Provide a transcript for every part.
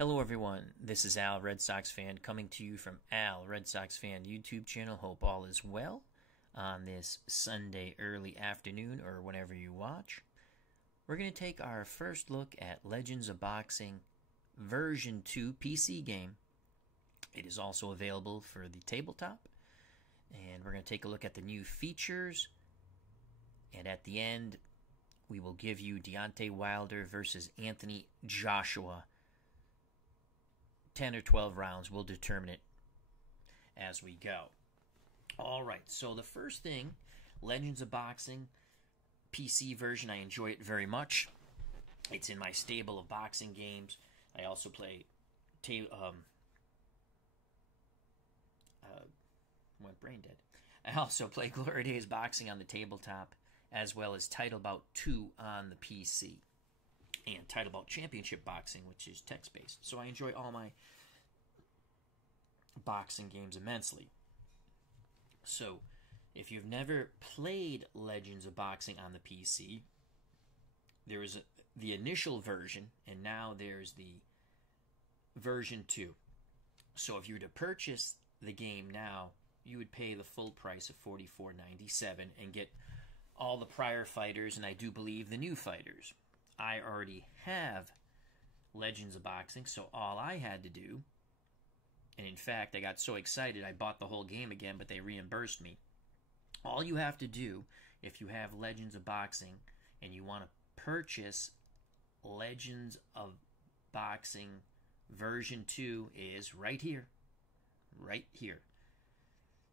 Hello everyone, this is Al, Red Sox fan, coming to you from Al, Red Sox fan YouTube channel. Hope all is well on this Sunday early afternoon or whenever you watch. We're going to take our first look at Legends of Boxing version 2 PC game. It is also available for the tabletop. And we're going to take a look at the new features. And at the end, we will give you Deontay Wilder versus Anthony Joshua. 10 or 12 rounds. We'll determine it as we go. All right, so the first thing, Legends of Boxing PC version. I enjoy it very much. It's in my stable of boxing games. I also play went brain dead. I also play Glory Days Boxing on the tabletop, as well as Title Bout 2 on the PC. And Title Bout Championship Boxing, which is text-based. So I enjoy all my boxing games immensely. So, if you've never played Legends of Boxing on the PC, there is the initial version, and now there's the version 2. So if you were to purchase the game now, you would pay the full price of $44.97 and get all the prior fighters, and I do believe the new fighters. I already have Legends of Boxing, so all I had to do, and in fact, I got so excited I bought the whole game again, but they reimbursed me. All you have to do, if you have Legends of Boxing and you want to purchase Legends of Boxing version 2, is right here. Right here.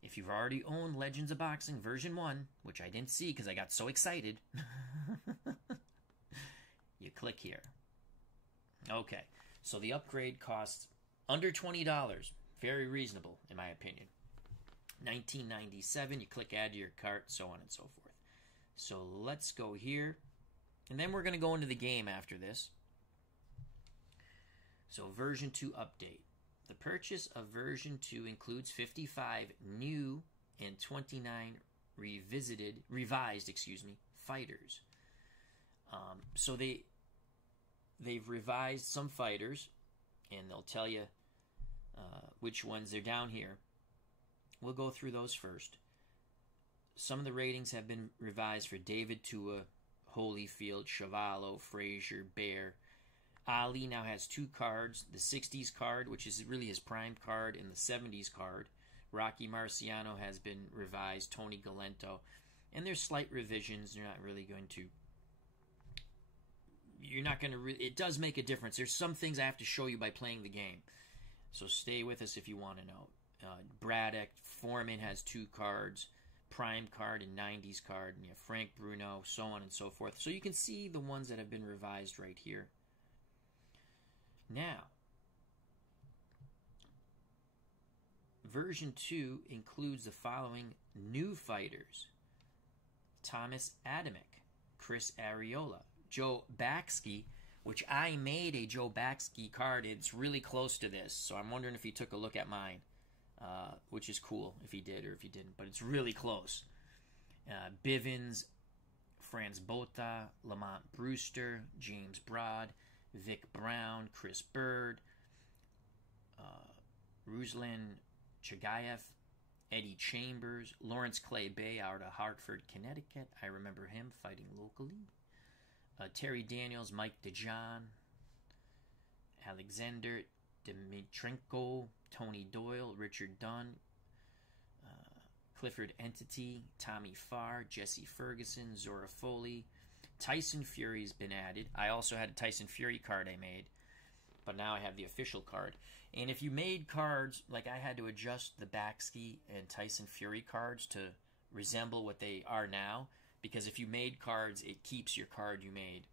If you've already owned Legends of Boxing version 1, which I didn't see because I got so excited, you click here. Okay, so the upgrade costs under $20. Very reasonable, in my opinion. $19.97. You click add to your cart, so on and so forth. So let's go here. And then we're going to go into the game after this. So version 2 update. The purchase of version 2 includes 55 new and 29 revised fighters. So they've revised some fighters, and they'll tell you which ones. They're down here. We'll go through those first. Some of the ratings have been revised for David Tua, Holyfield, Chuvalo, Frazier, Bear. Ali now has 2 cards, the 60s card, which is really his prime card, and the 70s card. Rocky Marciano has been revised, Tony Galento. And there's slight revisions. You're not really going to... it does make a difference. There's some things I have to show you by playing the game. So stay with us if you want to know. Braddock, Foreman has 2 cards, prime card and 90s card, and you have Frank Bruno, so on and so forth. So you can see the ones that have been revised right here. Now, version 2 includes the following new fighters: Thomas Adamek, Chris Arreola, Joe Baxkey, which I made a Joe Baxkey card. It's really close to this, so I'm wondering if he took a look at mine, which is cool if he did or if he didn't, but it's really close. Bivens, Franz Botha, Lamont Brewster, James Broad, Vic Brown, Chris Bird, Ruslan Chagayev, Eddie Chambers, Lawrence Clay Bay out of Hartford, Connecticut. I remember him fighting locally. Terry Daniels, Mike DeJohn, Alexander Dimitrenko, Tony Doyle, Richard Dunn, Clifford Entity, Tommy Farr, Jesse Ferguson, Zora Foley. Tyson Fury's been added. I also had a Tyson Fury card I made, but now I have the official card. And if you made cards, like I had to adjust the Baxkey and Tyson Fury cards to resemble what they are now, because if you made cards, it keeps your card you made.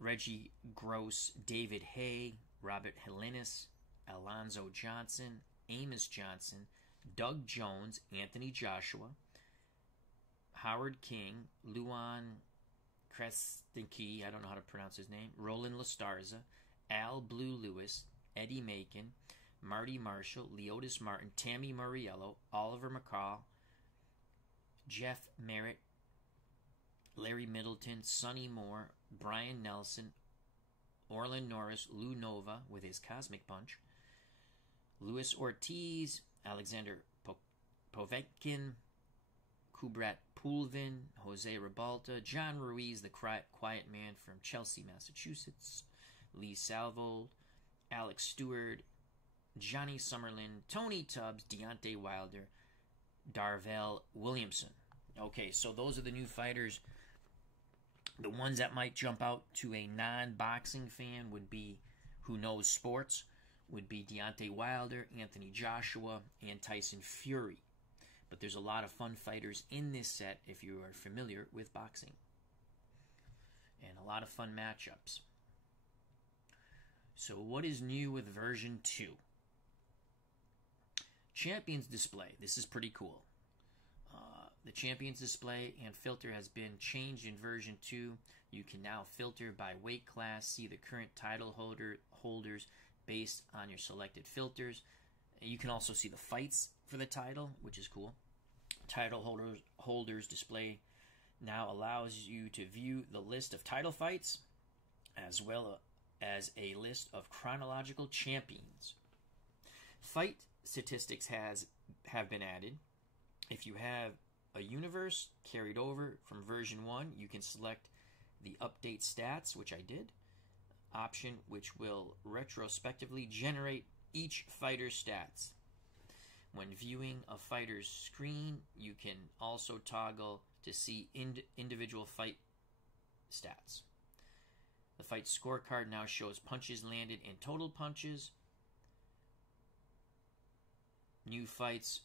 Reggie Gross, David Hay, Robert Helenis, Alonzo Johnson, Amos Johnson, Doug Jones, Anthony Joshua, Howard King, Luan Krestinki, I don't know how to pronounce his name, Roland Lastarza, Al Blue Lewis, Eddie Macon, Marty Marshall, Leotis Martin, Tammy Moriello, Oliver McCall, Jeff Merritt, Larry Middleton, Sonny Moore, Brian Nelson, Orlin Norris, Lou Nova with his Cosmic Punch, Luis Ortiz, Alexander Povetkin, Kubrat Pulvin, Jose Ribalta, John Ruiz, the Quiet Man from Chelsea, Massachusetts, Lee Salvo, Alex Stewart, Johnny Summerlin, Tony Tubbs, Deontay Wilder, Darvell Williamson. Okay, so those are the new fighters. The ones that might jump out to a non-boxing fan would be, who knows sports, would be Deontay Wilder, Anthony Joshua, and Tyson Fury. But there's a lot of fun fighters in this set if you are familiar with boxing. And a lot of fun matchups. So what is new with version 2? Champions display. This is pretty cool. The Champions display and filter has been changed in version 2. You can now filter by weight class, see the current title holders based on your selected filters. You can also see the fights for the title, which is cool. Title holders display now allows you to view the list of title fights as well as a list of chronological champions. Fight statistics have been added. If you have a universe carried over from version 1, you can select the update stats, which I did, option which will retrospectively generate each fighter's stats. When viewing a fighter's screen, you can also toggle to see individual fight stats. The fight scorecard now shows punches landed and total punches. New fights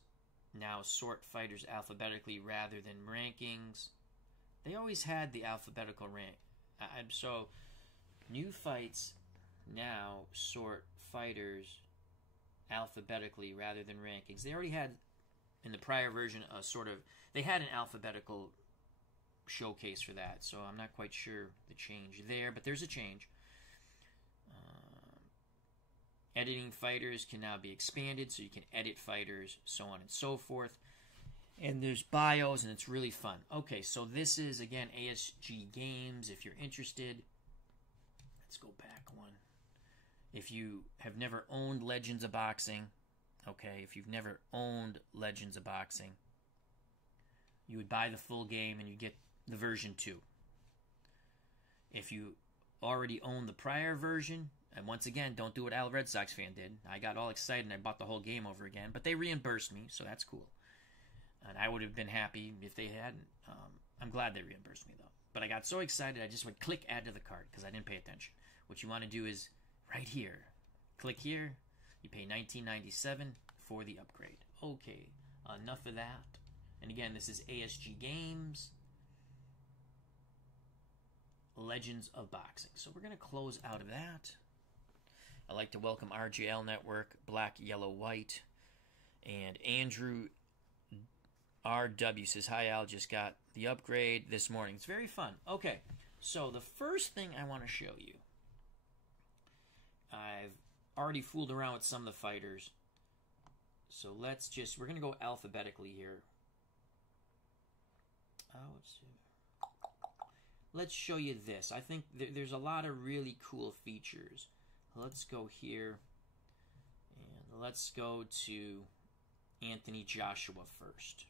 now sort fighters alphabetically rather than rankings. They always had the alphabetical rank. So, new fights now sort fighters alphabetically rather than rankings. They already had, in the prior version, they had an alphabetical showcase for that. So I'm not quite sure the change there, but there's a change. Editing fighters can now be expanded, so you can edit fighters, so on and so forth. And there's bios, and it's really fun. Okay, so this is, again, ASG Games. If you're interested, let's go back one. If you have never owned Legends of Boxing, okay, if you've never owned Legends of Boxing, you would buy the full game and you get the version 2. If you already own the prior version, and once again, don't do what Al Red Sox fan did. I got all excited and I bought the whole game over again. But they reimbursed me, so that's cool. And I would have been happy if they hadn't. I'm glad they reimbursed me, though. But I got so excited, I just went click add to the cart because I didn't pay attention. What you want to do is right here. Click here. You pay $19.97 for the upgrade. Okay, enough of that. And again, this is ASG Games. Legends of Boxing. So we're going to close out of that. I'd like to welcome RJL Network, Black, Yellow, White, and Andrew RW says, hi Al, just got the upgrade this morning. It's very fun. Okay, so the first thing I want to show you, I've already fooled around with some of the fighters, so we're going to go alphabetically here. Let's show you this. I think there's a lot of really cool features. Let's go here, and let's go to Anthony Joshua first.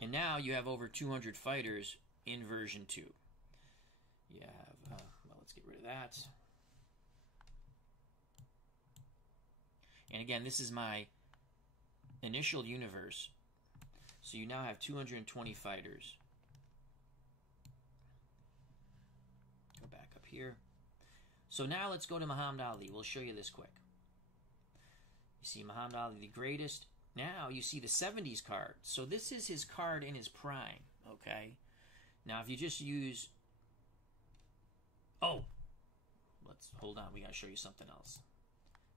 And now you have over 200 fighters in version 2. You have, well, let's get rid of that. And again, this is my initial universe. So you now have 220 fighters. Go back up here. So now let's go to Muhammad Ali. We'll show you this quick. You see Muhammad Ali, the greatest. Now you see the 70s card. So this is his card in his prime, okay? Now if you just use... Oh! Hold on, we gotta show you something else.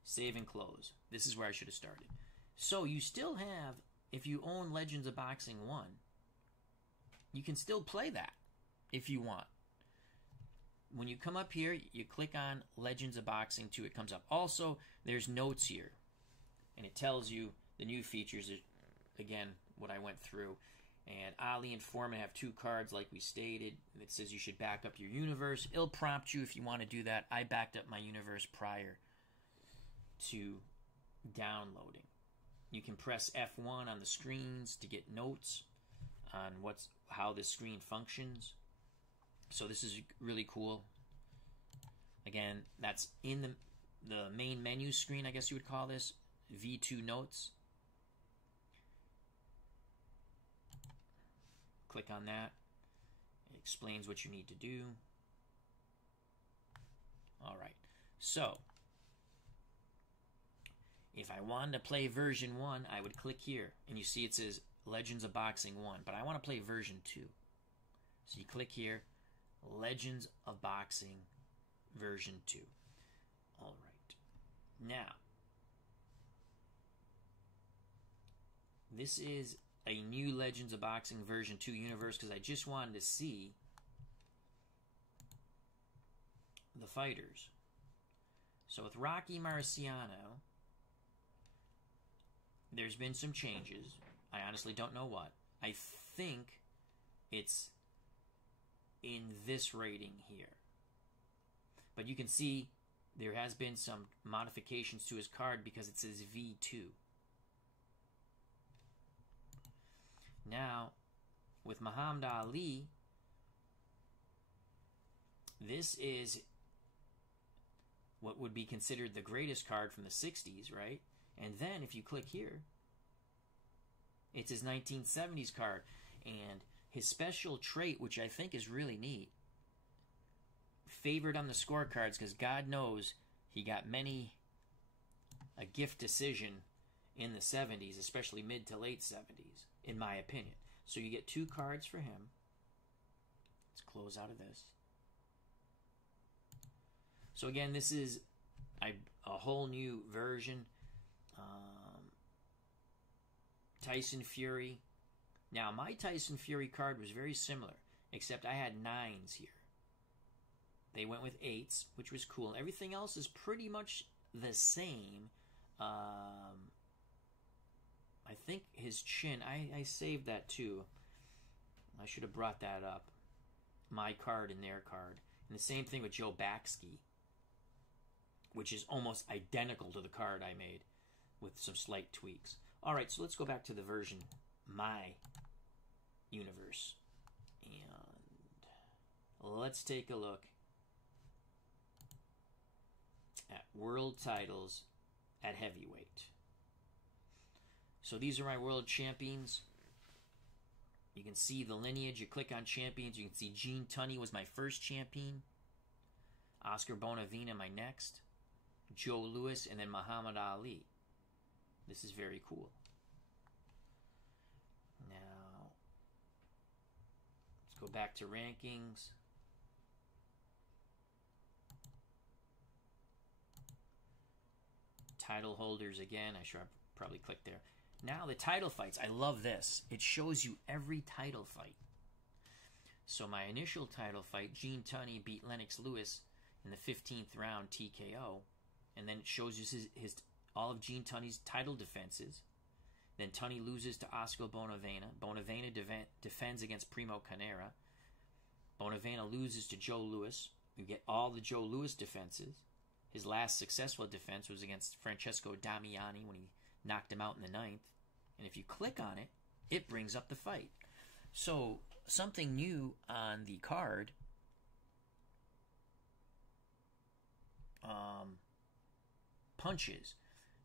Save and close. This is where I should have started. So you still have, if you own Legends of Boxing 1, you can still play that if you want. When you come up here, you click on Legends of Boxing 2, it comes up. Also, there's notes here, and it tells you the new features, again, what I went through. And Ali and Foreman have 2 cards, like we stated. It says you should back up your universe. It'll prompt you if you want to do that. I backed up my universe prior to downloading. You can press F1 on the screens to get notes on how the screen functions. So this is really cool. Again, that's in the main menu screen, I guess you would call this, V2 notes. Click on that. It explains what you need to do. Alright, so if I wanted to play version 1, I would click here, and you see it says Legends of Boxing 1, but I want to play version 2. So you click here, Legends of Boxing version 2. Alright, now this is a new Legends of Boxing version 2 universe because I just wanted to see the fighters. So with Rocky Marciano, there's been some changes. I honestly don't know what. I think it's in this rating here. But you can see there has been some modifications to his card because it says V2. Now, with Muhammad Ali, this is what would be considered the greatest card from the 60s, right? And then if you click here, it's his 1970s card. And his special trait, which I think is really neat, favored on the scorecards, because God knows he got a gift decision in the 70s, especially mid to late 70s, in my opinion. So you get 2 cards for him. Let's close out of this. So again, this is a whole new version. Tyson Fury. Now, my Tyson Fury card was very similar, except I had 9s here. They went with 8s, which was cool. Everything else is pretty much the same. I think his chin, I saved that too. I should have brought that up. My card and their card. And the same thing with Joe Baxkey, which is almost identical to the card I made with some slight tweaks. Alright, so let's go back to the version, my universe. And let's take a look at world titles at heavyweight. So these are my world champions. You can see the lineage. You click on champions. You can see Gene Tunney was my first champion. Oscar Bonavena my next. Joe Louis, and then Muhammad Ali. This is very cool. Now, let's go back to rankings. Title holders again. I should probably click there. Now the title fights. I love this. It shows you every title fight. So my initial title fight, Gene Tunney beat Lennox Lewis in the 15th round TKO. And then it shows you all of Gene Tunney's title defenses. Then Tunney loses to Oscar Bonavena. Bonavena defends against Primo Carnera. Bonavena loses to Joe Louis. You get all the Joe Louis defenses. His last successful defense was against Francesco Damiani when he knocked him out in the 9th. And if you click on it, it brings up the fight. So, something new on the card. Punches.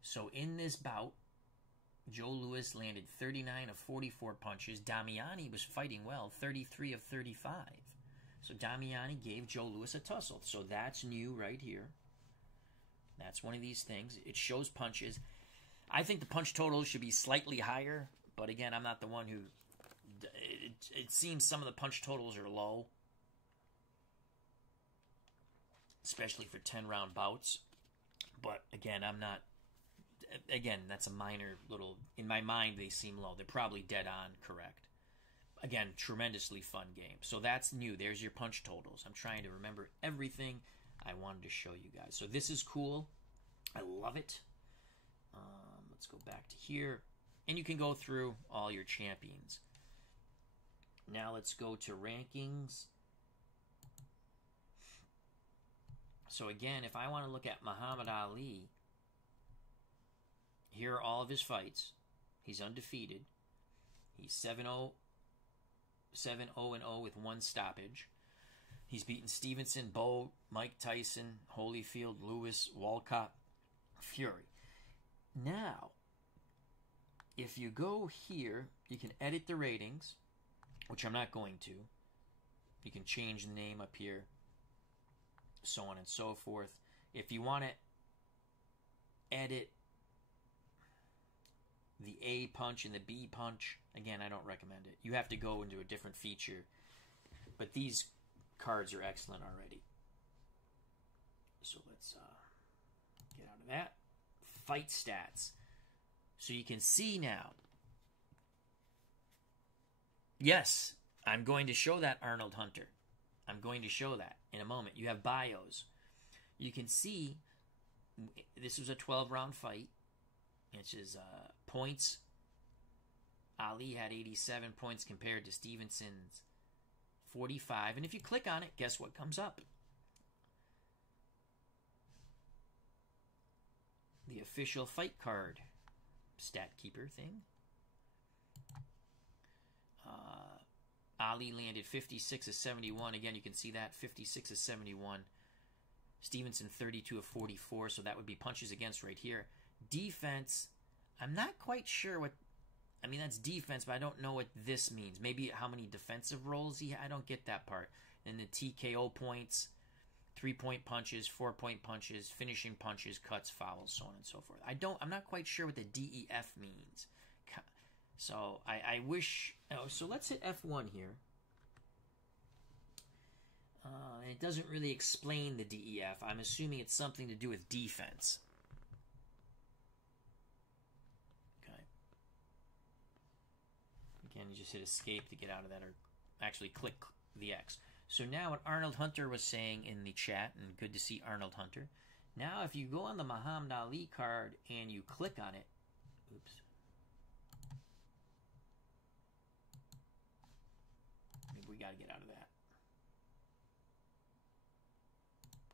So in this bout, Joe Louis landed 39 of 44 punches. Damiani was fighting well, 33 of 35. So Damiani gave Joe Louis a tussle. So that's new right here. That's one of these things. It shows punches. I think the punch total should be slightly higher, but again, I'm not the one who... It seems some of the punch totals are low, especially for 10-round bouts. But again, I'm not... Again, that's a minor little... In my mind, they seem low. They're probably dead on correct. Again, tremendously fun game. So that's new. There's your punch totals. I'm trying to remember everything I wanted to show you guys. So this is cool. I love it. Let's go back to here. And you can go through all your champions. Now let's go to rankings. So again, if I want to look at Muhammad Ali, here are all of his fights. He's undefeated. He's 7-0 with one stoppage. He's beaten Stevenson, Bowe, Mike Tyson, Holyfield, Lewis, Walcott, Fury. Now, if you go here, you can edit the ratings, which I'm not going to. You can change the name up here, so on and so forth. If you want to edit the A punch and the B punch, again, I don't recommend it. You have to go into a different feature. But these cards are excellent already. So let's get out of that. Fight stats. So you can see now. Yes, I'm going to show that Arnold Hunter. I'm going to show that in a moment. You have bios. You can see this was a 12-round fight. Which is points. Ali had 87 points compared to Stevenson's 45. And if you click on it, guess what comes up? The official fight card stat keeper thing. Ali landed 56 of 71. Again, you can see that 56 of 71. Stevenson 32 of 44. So that would be punches against right here. Defense, I'm not quite sure what, I mean, that's defense, but I don't know what this means. Maybe how many defensive rolls he had. I don't get that part. And the TKO points, 3-point punches, 4-point punches, finishing punches, cuts, fouls, so on and so forth. I'm not quite sure what the DEF means. So I wish, so let's hit F1 here. It doesn't really explain the DEF. I'm assuming it's something to do with defense. Again, you just hit escape to get out of that, or actually click the X. So now what Arnold Hunter was saying in the chat, and good to see Arnold Hunter. Now if you go on the Muhammad Ali card and you click on it, oops. Maybe we got to get out of that.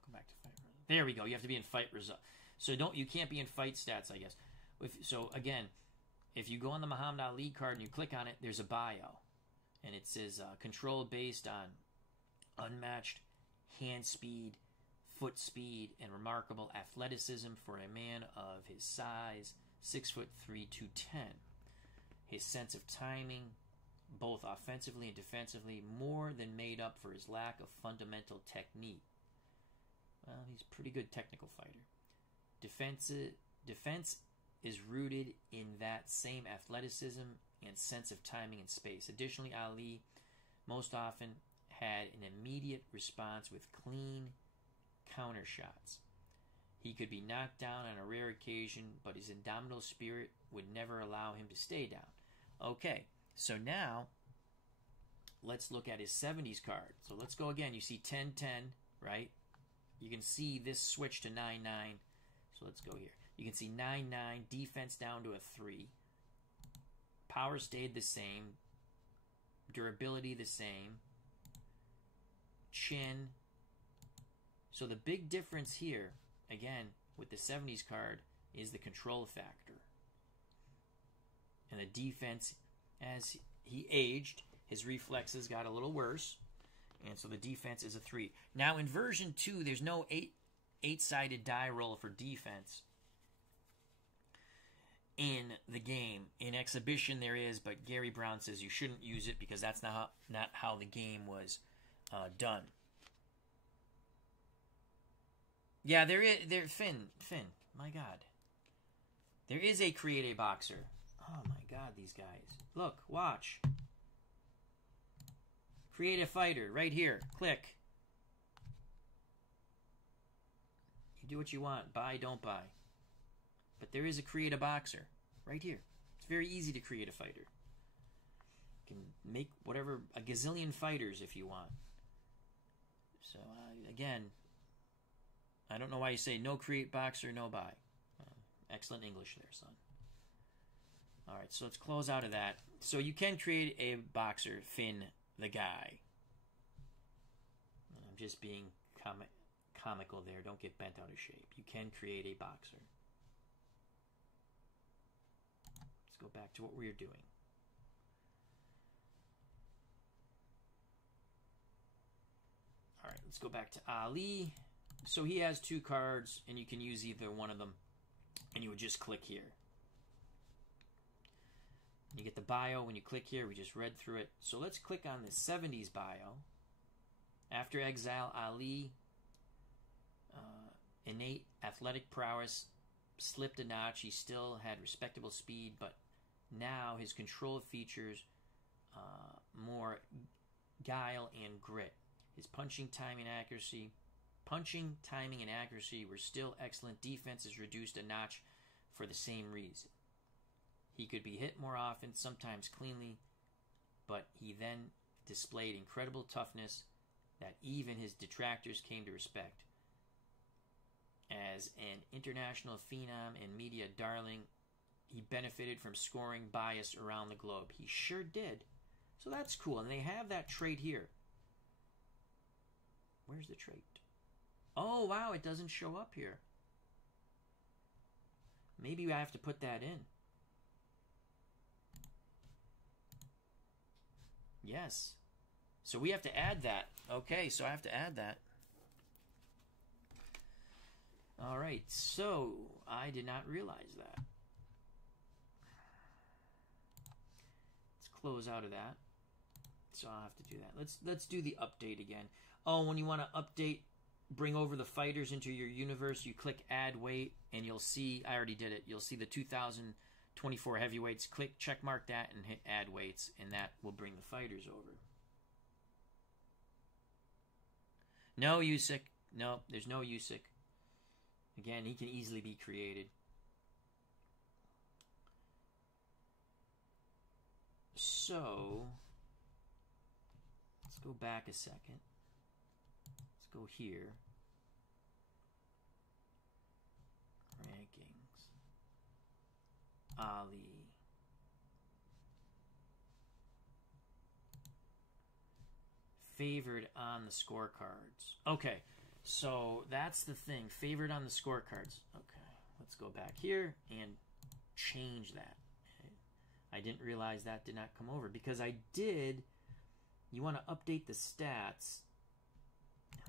Go back to fight result. There we go. You have to be in fight result. So you can't be in fight stats, I guess. So again, if you go on the Muhammad Ali card and you click on it, there's a bio. And it says control based on unmatched hand speed, foot speed, and remarkable athleticism for a man of his size, 6'3", 210. His sense of timing, both offensively and defensively, more than made up for his lack of fundamental technique. Well, he's a pretty good technical fighter. Defense is rooted in that same athleticism and sense of timing and space. Additionally, Ali most often had an immediate response with clean counter shots. He could be knocked down on a rare occasion, but his indomitable spirit would never allow him to stay down. Okay, so now let's look at his 70s card. So let's go again. You see 10-10, right? You can see this switch to 9-9. So let's go here. You can see 9-9, defense down to a 3. Power stayed the same. Durability the same. Chin. So the big difference here, again, with the 70s card, is the control factor. And the defense, as he aged, his reflexes got a little worse. And so the defense is a 3. Now in version 2, there's no eight-sided die roll for defense in the game. In exhibition there is, but Gary Brown says you shouldn't use it because that's not how the game was done. Yeah, Finn, my God. There is a create a boxer. Oh my God, these guys. Look, watch. Create a fighter, right here. Click. You do what you want. Buy, don't buy. But there is a create a boxer, right here. It's very easy to create a fighter. You can make whatever, a gazillion fighters if you want. So, again, I don't know why you say no create boxer, no buy. Excellent English there, son. Alright, so let's close out of that. So you can create a boxer, Finn, the guy. I'm just being comical there. Don't get bent out of shape. You can create a boxer. Let's go back to what we were doing. All right, let's go back to Ali. So he has 2 cards, and you can use either one of them. And you would just click here. You get the bio when you click here. We just read through it. So let's click on the 70s bio. After exile, Ali, innate athletic prowess, slipped a notch. He still had respectable speed, but now his control features more guile and grit. His punching, timing, and accuracy were still excellent. Defense is reduced a notch for the same reason. He could be hit more often, sometimes cleanly, but he then displayed incredible toughness that even his detractors came to respect. As an international phenom and media darling, he benefited from scoring bias around the globe. He sure did. So that's cool. And they have that trait here. Where's the trait? Oh, wow, it doesn't show up here. Maybe I have to put that in. Yes. So we have to add that. Okay, so I have to add that. All right, so I did not realize that. Let's close out of that. So I'll have to do that. Let's do the update again. Oh, when you want to update, bring over the fighters into your universe, you click add weight, and you'll see, I already did it, you'll see the 2024 heavyweights. Click check mark that and hit add weights, and that will bring the fighters over. No Usyk. No, there's no Usyk. Again, he can easily be created. So, let's go back a second. Let's go here. Rankings. Ali. Favored on the scorecards. Okay, so that's the thing. Favored on the scorecards. Okay, let's go back here and change that. I didn't realize that did not come over because I did. You want to update the stats.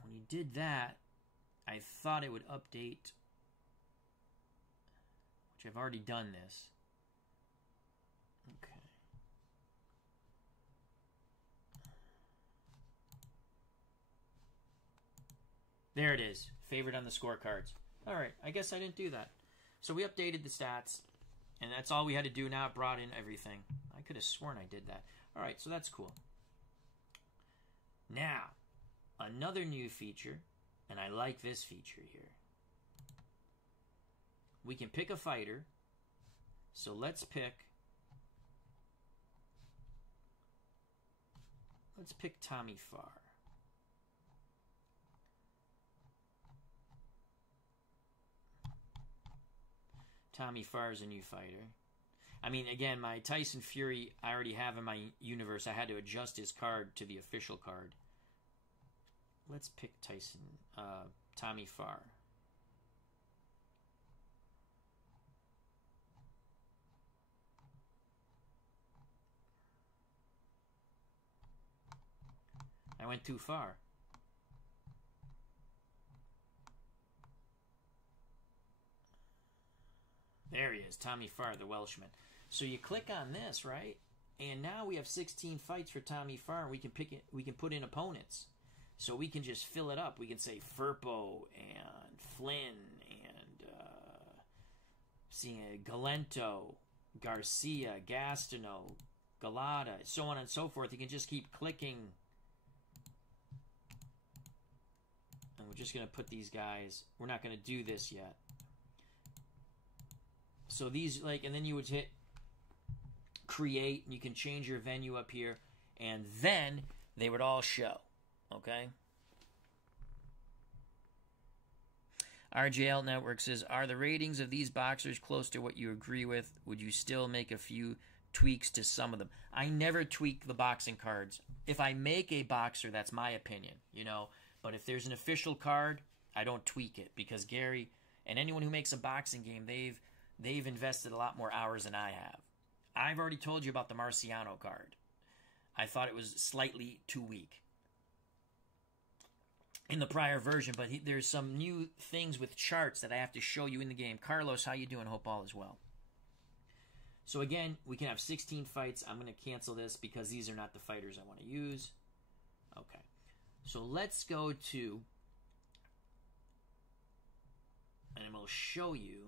When you did that, I thought it would update, which I've already done this. Okay. There it is. Favored on the scorecards. All right, I guess I didn't do that. So we updated the stats, and that's all we had to do now. It brought in everything. I could have sworn I did that. All right, so that's cool. Now, another new feature, and I like this feature here. We can pick a fighter. So let's pick Tommy Farr. Tommy Farr is a new fighter. I mean, again, my Tyson Fury I already have in my universe. I had to adjust his card to the official card. Let's pick Tommy Farr. I went too far. There he is, Tommy Farr, the Welshman. So you click on this, right? And now we have 16 fights for Tommy Farr. And we can pick it. We can put in opponents. So we can just fill it up. We can say Firpo and Flynn and Galento, Garcia, Gastineau, Galata, so on and so forth. You can just keep clicking. And we're just going to put these guys. We're not going to do this yet. So these, and then you would hit create, and you can change your venue up here, and then they would all show, okay? RJL Network says, are the ratings of these boxers close to what you agree with? Would you still make a few tweaks to some of them. I never tweak the boxing cards. If I make a boxer, that's my opinion, you know. But if there's an official card, I don't tweak it, because Gary and anyone who makes a boxing game, they've invested a lot more hours than I have. I've already told you about the Marciano card. I thought it was slightly too weak in the prior version, but there's some new things with charts that I have to show you in the game. Carlos, how you doing? Hope all is well. So again, we can have 16 fights. I'm going to cancel this because these are not the fighters I want to use. Okay. So let's go to, and I'm going to show you.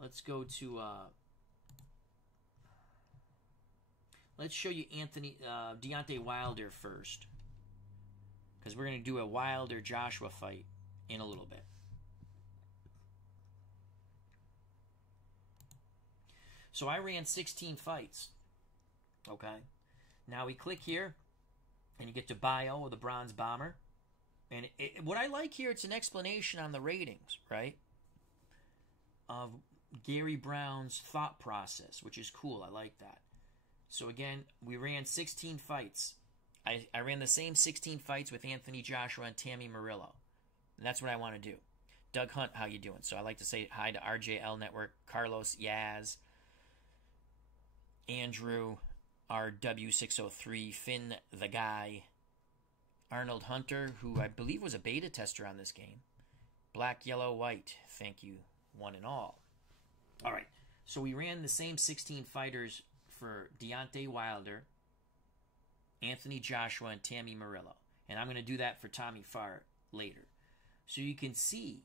Let's go to, let's show you Deontay Wilder first, because we're going to do a Wilder-Joshua fight in a little bit. So I ran 16 fights. Okay. Now we click here, and you get to bio of the Bronze Bomber. And what I like here, it's an explanation on the ratings, right? Of Gary Brown's thought process, which is cool. I like that. So again, we ran 16 fights. I ran the same 16 fights with Anthony Joshua and Tammy Murillo. And that's what I want to do. Doug Hunt, how you doing? So I like to say hi to RJL Network, Carlos, Yaz, Andrew, RW603, Finn the Guy, Arnold Hunter, who I believe was a beta tester on this game, Black, Yellow, White, thank you, one and all. All right, so we ran the same 16 fighters for Deontay Wilder, Anthony Joshua, and Tammy Murillo. And I'm going to do that for Tommy Farr later. So you can see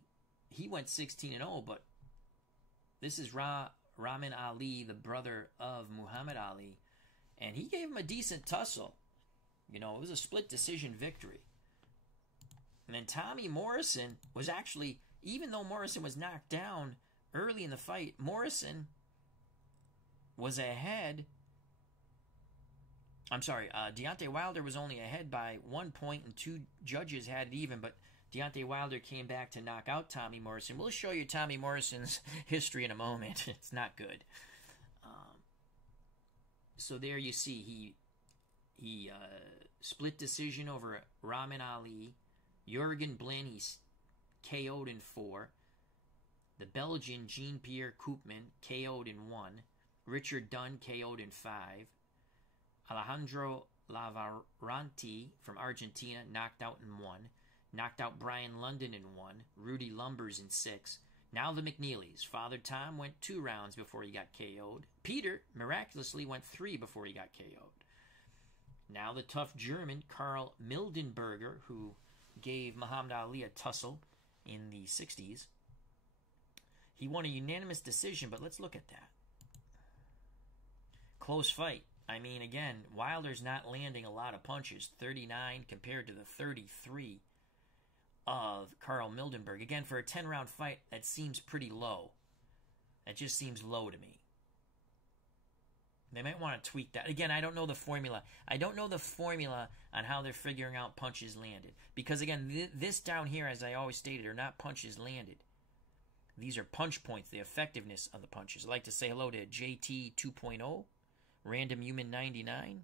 he went 16-0, but this is Rahman Ali, the brother of Muhammad Ali, and he gave him a decent tussle. You know, it was a split decision victory. And then Tommy Morrison was actually, even though Morrison was knocked down early in the fight, Morrison was ahead. I'm sorry, Deontay Wilder was only ahead by 1 point, and two judges had it even, but Deontay Wilder came back to knock out Tommy Morrison. We'll show you Tommy Morrison's history in a moment. It's not good. So there you see he split decision over Rahman Ali. Jurgen Blin, he's KO'd in 4. The Belgian Jean-Pierre Koopman KO'd in 1. Richard Dunn KO'd in 5. Alejandro Lavaranti from Argentina knocked out in 1. Knocked out Brian London in 1. Rudy Lumbers in 6. Now the McNeelys. Father Tom went 2 rounds before he got KO'd. Peter miraculously went 3 before he got KO'd. Now the tough German Karl Mildenberger, who gave Muhammad Ali a tussle in the 60s. He won a unanimous decision, but let's look at that. Close fight. I mean, again, Wilder's not landing a lot of punches. 39 compared to the 33 of Karl Mildenberg. Again, for a 10-round fight, that seems pretty low. That just seems low to me. They might want to tweak that. Again, I don't know the formula. I don't know the formula on how they're figuring out punches landed. Because, again, this down here, as I always stated, are not punches landed. These are punch points, the effectiveness of the punches. I'd like to say hello to JT 2.0, Random Human 99.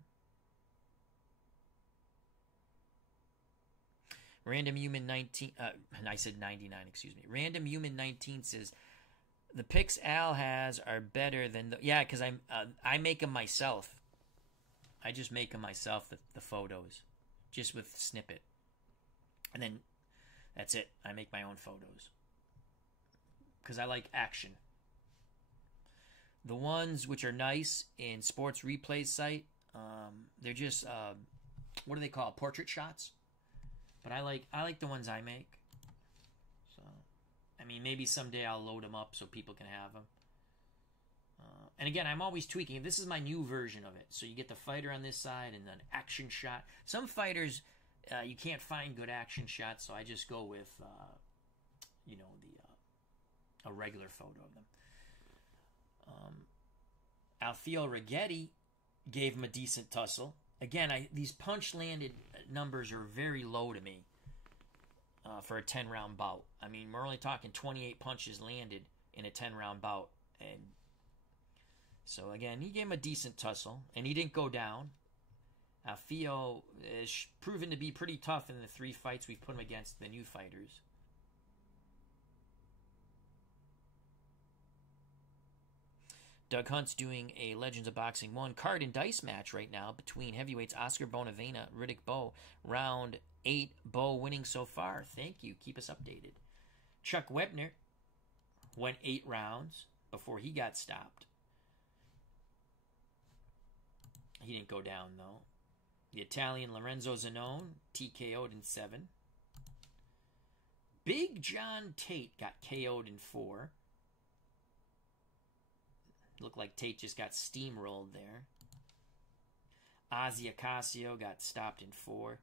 Random Human 19, I said 99, excuse me. Random Human 19 says, the pics Al has are better than the... Yeah, because I make them myself. I just make them myself, the photos. Just with snippet. And then, that's it. I make my own photos. Because I like action. The ones which are nice in Sports Replay site, they're just, what do they call it? Portrait shots? But I like the ones I make. So, I mean, maybe someday I'll load them up so people can have them. And again, I'm always tweaking. This is my new version of it. So you get the fighter on this side and then action shot. Some fighters, you can't find good action shots, so I just go with, you know, a regular photo of them. Alfio Righetti gave him a decent tussle. Again, these punch landed numbers are very low to me for a 10-round bout. I mean, we're only talking 28 punches landed in a 10-round bout, and So again, he gave him a decent tussle, and he didn't go down. Fio is proven to be pretty tough in the 3 fights we've put him against the new fighters. Doug Hunt's doing a Legends of Boxing 1 card and dice match right now between heavyweights Oscar Bonavena, Riddick Bowe. Round 8, Bowe winning so far. Thank you. Keep us updated. Chuck Webner went 8 rounds before he got stopped. He didn't go down, though. The Italian Lorenzo Zanone TKO'd in 7. Big John Tate got KO'd in 4. Looked like Tate just got steamrolled there. Ozzy Ocasio got stopped in 4.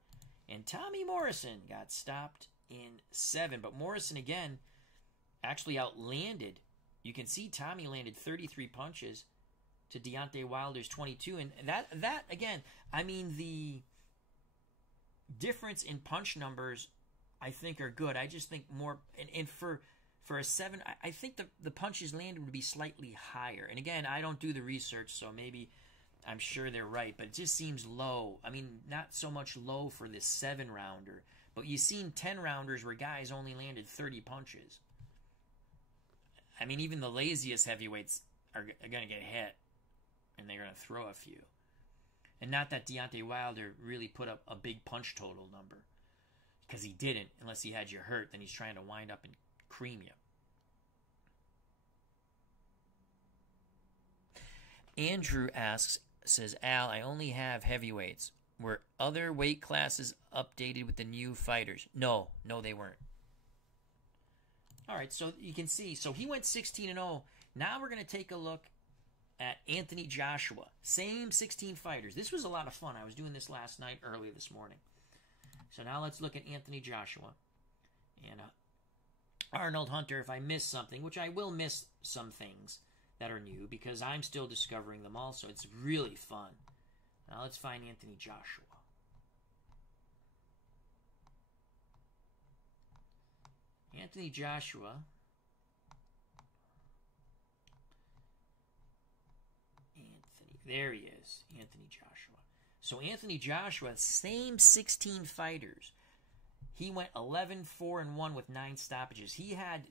And Tommy Morrison got stopped in 7. But Morrison, again, actually outlanded. You can see Tommy landed 33 punches to Deontay Wilder's 22. And that again, I mean, the difference in punch numbers, I think, are good. I just think more, and for a 7, I think the punches landed would be slightly higher. And again, I don't do the research, so maybe I'm sure they're right, but it just seems low. I mean, not so much low for this 7-rounder, but you've seen 10-rounders where guys only landed 30 punches. I mean, even the laziest heavyweights are going to get hit, and they're going to throw a few. And not that Deontay Wilder really put up a big punch total number, because he didn't, unless he had you hurt, then he's trying to wind up and cream you. Andrew says, Al, I only have heavyweights. Were other weight classes updated with the new fighters? No, they weren't. All right, so you can see. So he went 16-0. Now we're going to take a look at Anthony Joshua. Same 16 fighters. This was a lot of fun. I was doing this last night, early this morning. So now let's look at Anthony Joshua. And Arnold Hunter, if I miss something, which I will miss some things that are new because I'm still discovering them also. It's really fun. Now let's find Anthony Joshua. Anthony Joshua. There he is, Anthony Joshua. So Anthony Joshua, same 16 fighters. He went 11-4-1 with 9 stoppages.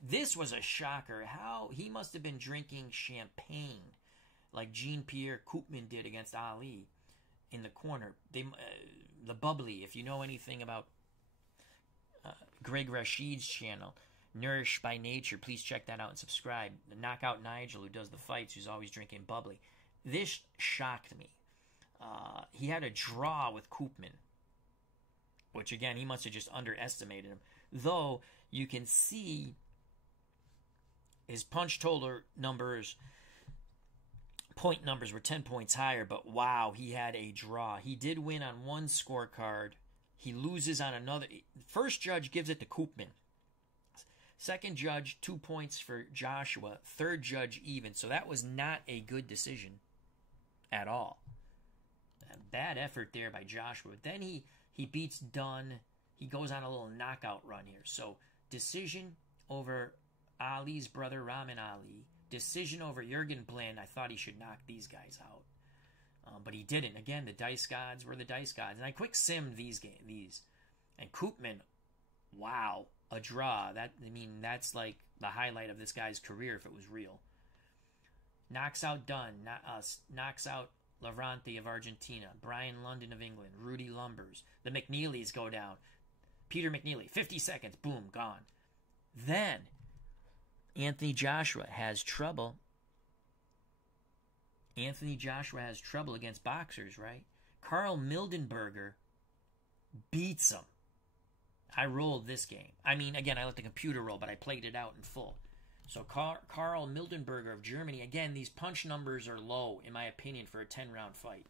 This was a shocker. How he must have been drinking champagne like Jean-Pierre Koopman did against Ali in the corner. The bubbly, if you know anything about Greg Rashid's channel, Nourished by Nature, please check that out and subscribe. The Knockout Nigel, who does the fights, who's always drinking bubbly. This shocked me. He had a draw with Koopman, which, again, he must have just underestimated him. Though, you can see his punch total numbers, point numbers were 10 points higher, but wow, he had a draw. He did win on one scorecard. He loses on another. First judge gives it to Koopman. Second judge, 2 points for Joshua. Third judge, even. So that was not a good decision at all. A bad effort there by Joshua. But then he beats Dunn. He goes on a little knockout run here. So decision over Ali's brother, Rahman Ali. Decision over Jurgen Bland. I thought he should knock these guys out. But he didn't. Again, the dice gods were the dice gods. And I quick simmed these. And Koopman, wow, a draw. That's like the highlight of this guy's career if it was real. Knocks out Dunn. Knocks out Lavrante of Argentina. Brian London of England. Rudy Lumbers. The McNeelys go down. Peter McNeely, 50 seconds. Boom, gone. Then, Anthony Joshua has trouble. Anthony Joshua has trouble against boxers, right? Carl Mildenberger beats him. I rolled this game. Again, I let the computer roll, but I played it out in full. So Carl Mildenberger of Germany, again, these punch numbers are low, in my opinion, for a 10-round fight.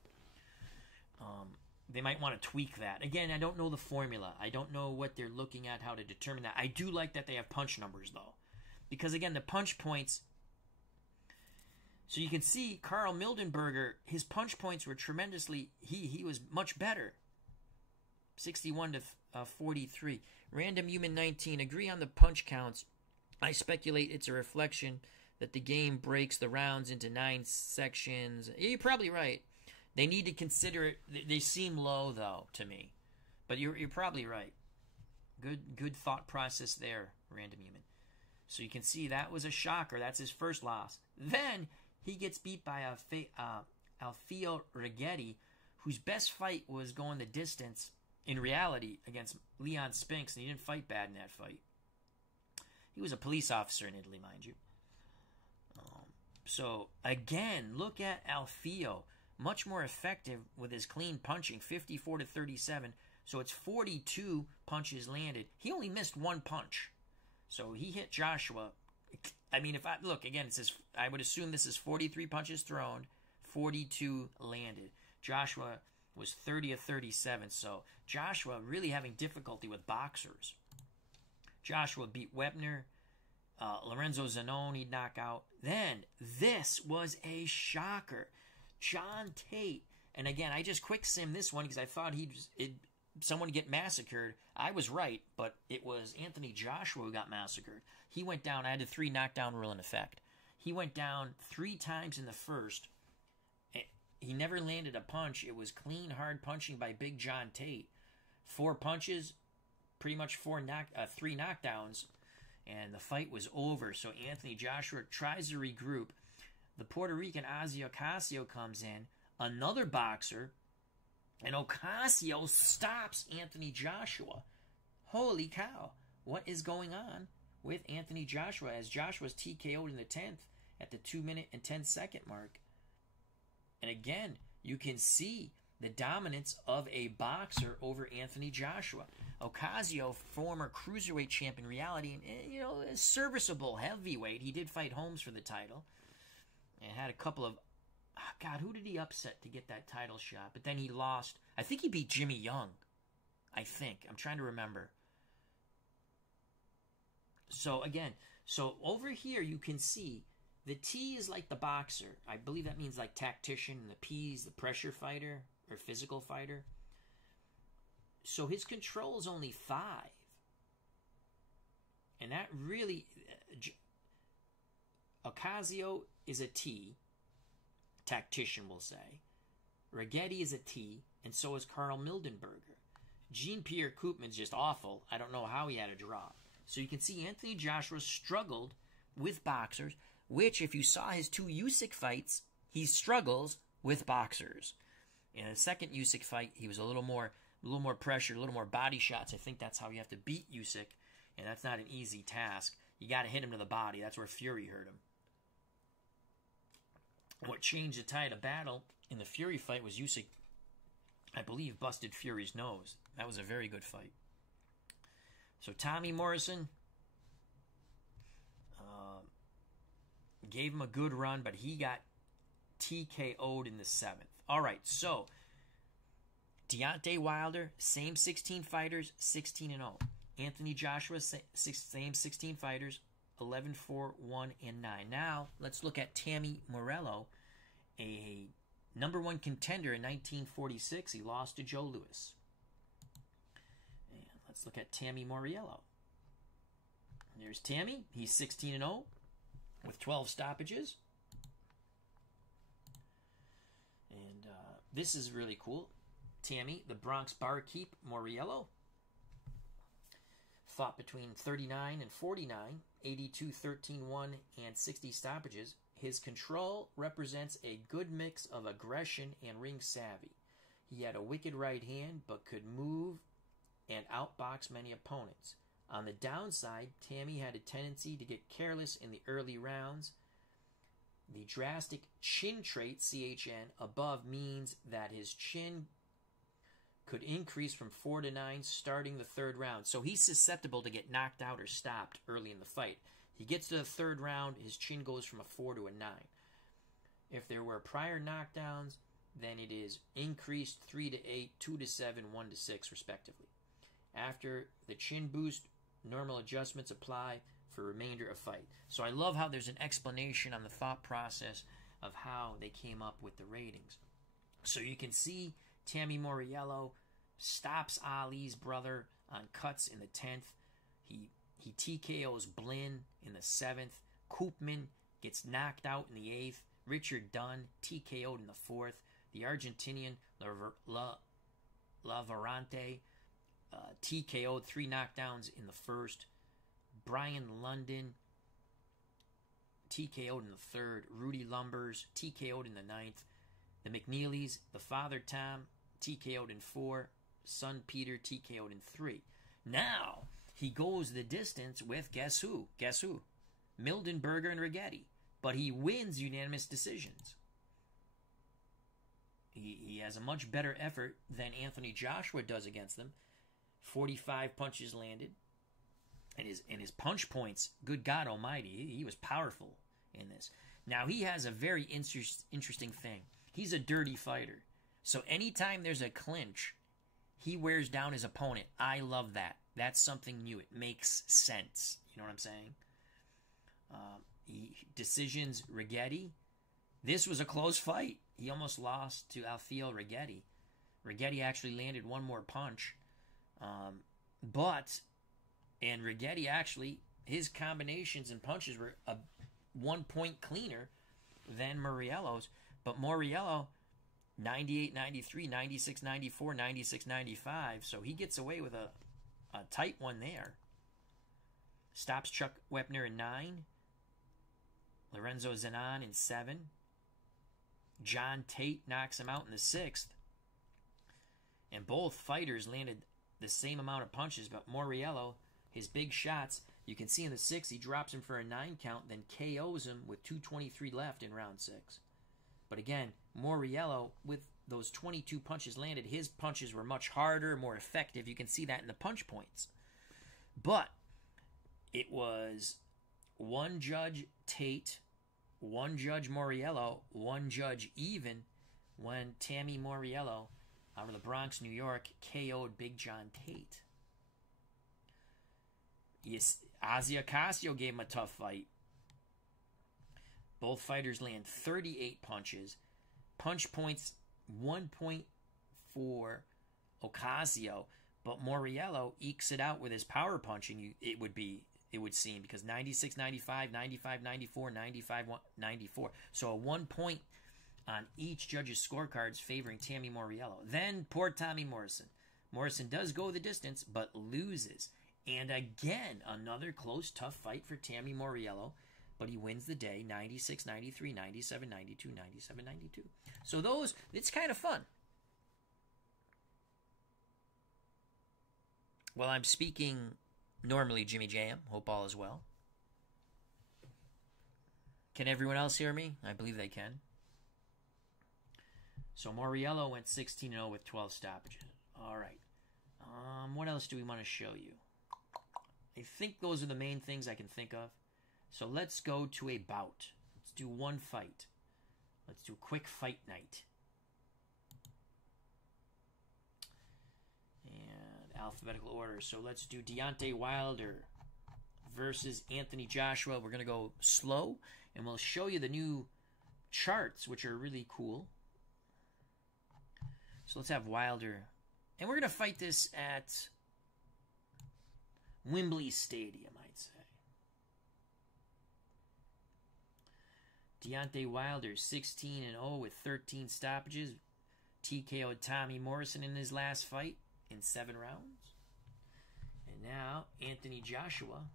They might want to tweak that. Again, I don't know the formula. I don't know what they're looking at, how to determine that. I do like that they have punch numbers, though. Because, again, the punch points... So you can see Carl Mildenberger, his punch points were tremendously... He was much better. 61 to 43. Random Human 19. Agree on the punch counts. I speculate it's a reflection that the game breaks the rounds into 9 sections. You're probably right. They need to consider it. They seem low, though, to me. But you're probably right. Good thought process there, Random Human. So you can see that was a shocker. That's his first loss. Then he gets beat by Alfio Righetti, whose best fight was going the distance in reality against Leon Spinks, and he didn't fight bad in that fight. He was a police officer in Italy, mind you. So, again, look at Alfio. Much more effective with his clean punching, 54 to 37. So it's 42 punches landed. He only missed 1 punch. So he hit Joshua. I mean, if I look again, it says I would assume this is 43 punches thrown, 42 landed. Joshua was 30 of 37. So Joshua really having difficulty with boxers. Joshua beat Webner. Lorenzo Zanone he'd knock out. Then this was a shocker. John Tate. And again, I just quick sim this one because I thought someone get massacred. I was right, but it was Anthony Joshua who got massacred. He went down. I had a 3 knockdown rule in effect. He went down 3 times in the first. He never landed a punch. It was clean, hard punching by Big John Tate. 4 punches, pretty much 3 knockdowns, and the fight was over. So Anthony Joshua tries to regroup. The Puerto Rican Ozzy Ocasio comes in, another boxer, and Ocasio stops Anthony Joshua. Holy cow. What is going on with Anthony Joshua as Joshua's TKO'd in the 10th at the 2-minute and 10-second mark? And again, you can see the dominance of a boxer over Anthony Joshua. Ocasio, former cruiserweight champion, reality, and, a serviceable heavyweight. He did fight Holmes for the title. And had a couple of... God, who did he upset to get that title shot? But then he lost. I think he beat Jimmy Young. I think. I'm trying to remember. So, again, over here you can see the T is like the boxer. I believe that means like tactician. And the P is the pressure fighter or physical fighter. So his control is only 5. And that really... Ocasio is a T. Tactician, we'll say. Righetti is a T, and so is Carl Mildenberger. Jean-Pierre Koopman's just awful. I don't know how he had a drop. So you can see Anthony Joshua struggled with boxers, which, if you saw his 2 Usyk fights, he struggles with boxers. In the second Usyk fight, he was a little more pressure, a little more body shots. I think that's how you have to beat Usyk, and that's not an easy task. You got to hit him to the body. That's where Fury hurt him. What changed the tide of battle in the Fury fight was Usyk, I believe, busted Fury's nose. That was a very good fight. So Tommy Morrison gave him a good run, but he got TKO'd in the 7th. All right, so Deontay Wilder, same 16 fighters, 16-0. Anthony Joshua, same 16 fighters, 11-4, 1, and 9. Now, let's look at Tammy Morello, a #1 contender in 1946. He lost to Joe Louis. And let's look at Tammy Morello. There's Tammy. He's 16-0 with 12 stoppages. And this is really cool. Tammy, the Bronx barkeep, Morello, fought between 39 and 49, 82, 13, 1, and 60 stoppages. His control represents a good mix of aggression and ring savvy. He had a wicked right hand, but could move and outbox many opponents. On the downside, Tammy had a tendency to get careless in the early rounds. The drastic chin trait, CHN, above means that his chin could increase from 4 to 9 starting the 3rd round. So he's susceptible to get knocked out or stopped early in the fight. He gets to the 3rd round, his chin goes from a 4 to a 9. If there were prior knockdowns, then it is increased 3 to 8, 2 to 7, 1 to 6, respectively. After the chin boost, normal adjustments apply for remainder of fight. So I love how there's an explanation on the thought process of how they came up with the ratings. So you can see Tammy Morello stops Ali's brother on cuts in the 10th. He TKOs Blinn in the 7th. Koopman gets knocked out in the 8th. Richard Dunn TKO'd in the 4th. The Argentinian Lavarante TKO'd 3 knockdowns in the 1st. Brian London TKO'd in the 3rd. Rudy Lumbers TKO'd in the 9th. The McNeelys, the father Tom TKO'd in 4. Son Peter TKO'd in 3. Now he goes the distance with guess who? Guess who? Mildenberger and Rigetti. But he wins unanimous decisions. He has a much better effort than Anthony Joshua does against them. 45 punches landed. And his punch points, good God almighty, he was powerful in this. Now, he has a very interesting thing. He's a dirty fighter. So anytime there's a clinch, he wears down his opponent. I love that. That's something new. It makes sense. You know what I'm saying? Decisions, Rigetti. This was a close fight. He almost lost to Alfio Rigetti. Rigetti actually landed one more punch. And Rigetti actually, his combinations and punches were 1 point cleaner than Moriello's. But Moriello, 98-93, 96-94, 96-95. So he gets away with a tight one there. Stops Chuck Wepner in 9. Lorenzo Zenon in 7. John Tate knocks him out in the 6th. And both fighters landed the same amount of punches, but Moriello, his big shots, you can see in the 6th, he drops him for a 9 count, then KOs him with 2:23 left in round 6. But again, Moriello, with those 22 punches landed, his punches were much harder, more effective. You can see that in the punch points. But it was one judge Tate, one judge Moriello, one judge even when Tammy Moriello out of the Bronx, New York, KO'd Big John Tate. Yes, Ozzy Ocasio gave him a tough fight. Both fighters land 38 punches. Punch points 1.4 Ocasio, but Moriello ekes it out with his power punching. It would seem, because 96-95, 95-94, 95-94. So a 1 point on each judge's scorecards favoring Tammy Moriello. Then poor Tommy Morrison. Morrison does go the distance, but loses. And again, another close, tough fight for Tammy Moriello. But he wins the day, 96-93, 97-92, 97-92. So those, it's kind of fun. Well, I'm speaking normally Jimmy Jam. Hope all is well. Can everyone else hear me? I believe they can. So Moriello went 16-0 with 12 stoppages. All right. What else do we want to show you? I think those are the main things I can think of. So let's go to a bout. Let's do one fight. Let's do a quick fight night. And alphabetical order. So let's do Deontay Wilder versus Anthony Joshua. We're going to go slow, and we'll show you the new charts, which are really cool. So let's have Wilder. And we're going to fight this at Wembley Stadium, I'd say. Deontay Wilder, 16-0 with 13 stoppages. TKO'd Tommy Morrison in his last fight in 7 rounds. And now, Anthony Joshua.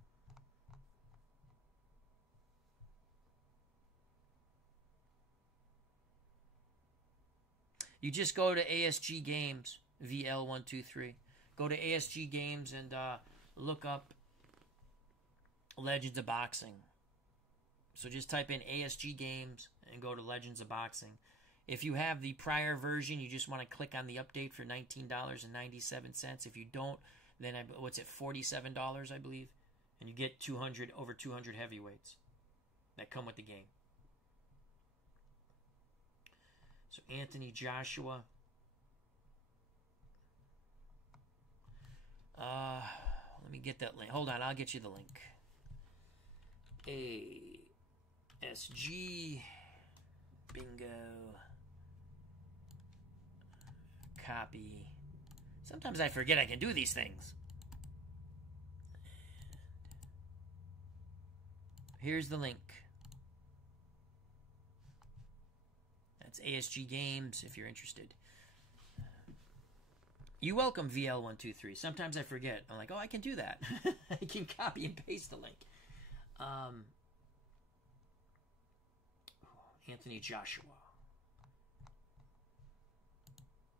You just go to ASG Games, VL123. Go to ASG Games and look up Legends of Boxing. So just type in ASG Games and go to Legends of Boxing. If you have the prior version, you just want to click on the update for $19.97. If you don't, then what's it, $47, I believe, and you get over 200 heavyweights that come with the game. So Anthony Joshua. Let me get that link. Hold on, I'll get you the link. ASG. Bingo. Copy. Sometimes I forget I can do these things. Here's the link. That's ASG Games if you're interested. You welcome VL123. Sometimes I forget. I'm like, oh, I can do that. I can copy and paste the link. Anthony Joshua.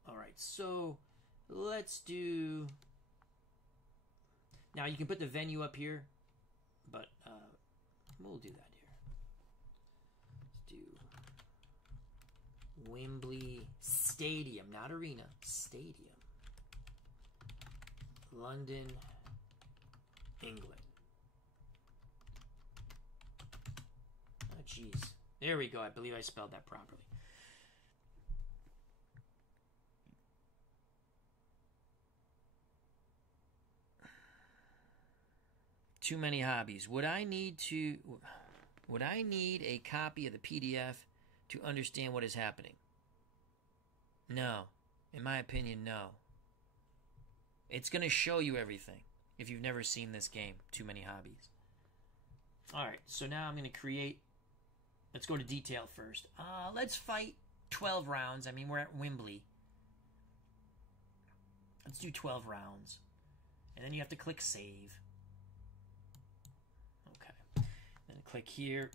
All right, so let's do... Now, you can put the venue up here, but we'll do that here. Let's do Wembley Stadium, not arena, stadium. London, England. Oh, jeez. There we go. I believe I spelled that properly. Too many hobbies. Would I need a copy of the PDF to understand what is happening? No. In my opinion, no. It's going to show you everything if you've never seen this game, Too Many Hobbies. All right, so now I'm going to create... Let's go to detail first. Let's fight 12 rounds. I mean, we're at Wembley. Let's do 12 rounds. And then you have to click Save. Okay. Then click here,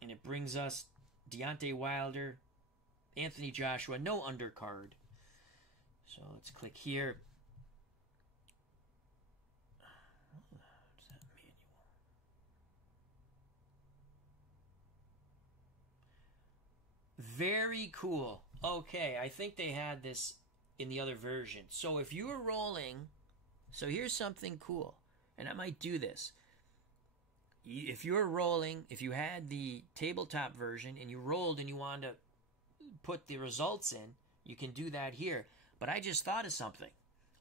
and it brings us Deontay Wilder, Anthony Joshua, no undercard. So let's click here. Very cool. Okay, I think they had this in the other version. So if you were rolling... So here's something cool. And I might do this. If you were rolling, if you had the tabletop version and you rolled and you wanted to put the results in, you can do that here. But I just thought of something.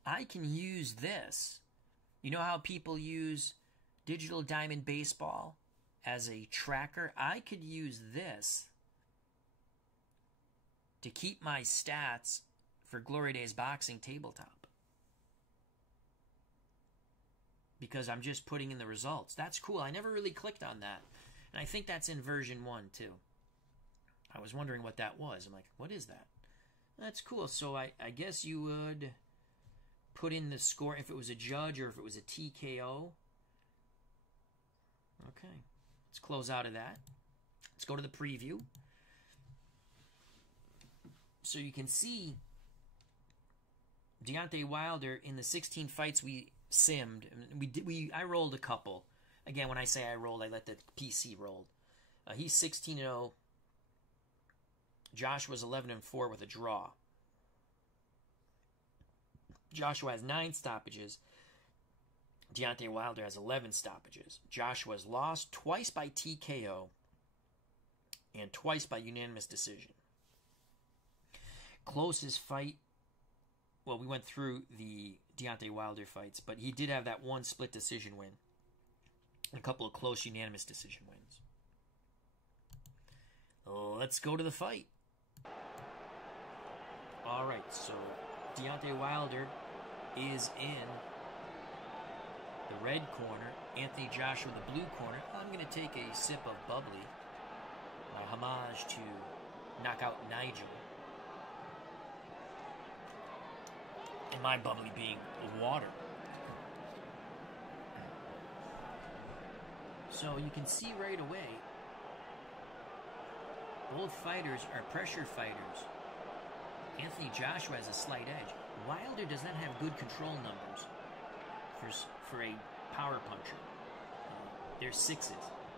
I can use this. You know how people use Digital Diamond Baseball as a tracker? I could use this to keep my stats for Glory Days Boxing Tabletop. Because I'm just putting in the results. That's cool. I never really clicked on that. And I think that's in version 1 too. I was wondering what that was. I'm like, what is that? That's cool. So I guess you would put in the score if it was a judge or if it was a TKO. Okay. Let's close out of that. Let's go to the preview. So you can see Deontay Wilder in the 16 fights we simmed. I rolled a couple. Again, when I say I rolled, I let the PC roll. He's 16-0. Joshua's 11-4 with a draw. Joshua has 9 stoppages. Deontay Wilder has 11 stoppages. Joshua's lost twice by TKO and twice by unanimous decision. Closest fight, well, we went through the Deontay Wilder fights, but he did have that one split decision win. And a couple of close unanimous decision wins. Let's go to the fight. All right, so Deontay Wilder is in the red corner. Anthony Joshua in the blue corner. I'm going to take a sip of bubbly. My homage to Knockout Nigel. And my bubbly being water. So you can see right away, both fighters are pressure fighters. Anthony Joshua has a slight edge. Wilder does not have good control numbers for a power puncher. They're 6s.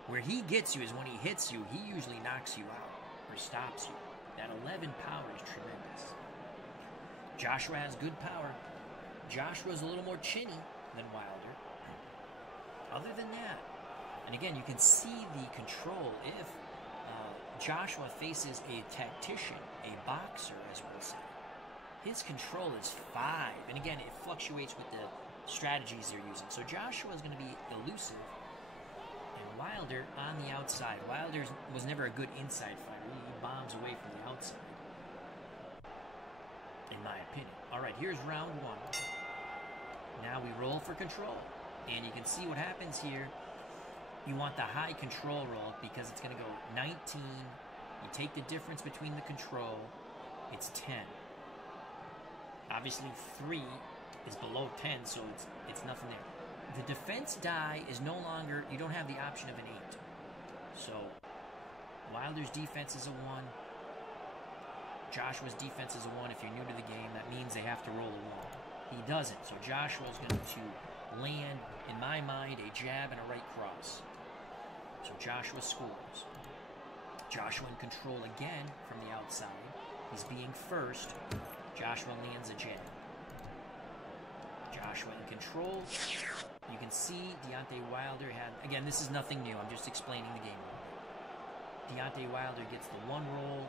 Where he gets you is when he hits you, he usually knocks you out or stops you. That 11 power is tremendous. Joshua has good power. Joshua's a little more chinny than Wilder. Other than that, and again, you can see the control. If Joshua faces a tactician, a boxer, as we'll say, his control is 5. And again, it fluctuates with the strategies they're using. So Joshua is going to be elusive, and Wilder on the outside. Wilder was never a good inside fighter. He bombs away from the outside, in my opinion. All right, here's round 1. Now we roll for control. And you can see what happens here. You want the high control roll because it's going to go 19, You take the difference between the control, it's 10. Obviously 3 is below 10, so it's nothing there. The defense die is no longer, you don't have the option of an 8. So Wilder's defense is a 1. Joshua's defense is a 1. If you're new to the game, that means they have to roll a 1. He doesn't, so Joshua's going to land, in my mind, a jab and a right cross. So Joshua scores. Joshua in control again from the outside. He's being first. Joshua lands a jab. Joshua in control. You can see Deontay Wilder had... Again, this is nothing new. I'm just explaining the game. Deontay Wilder gets the 1 roll,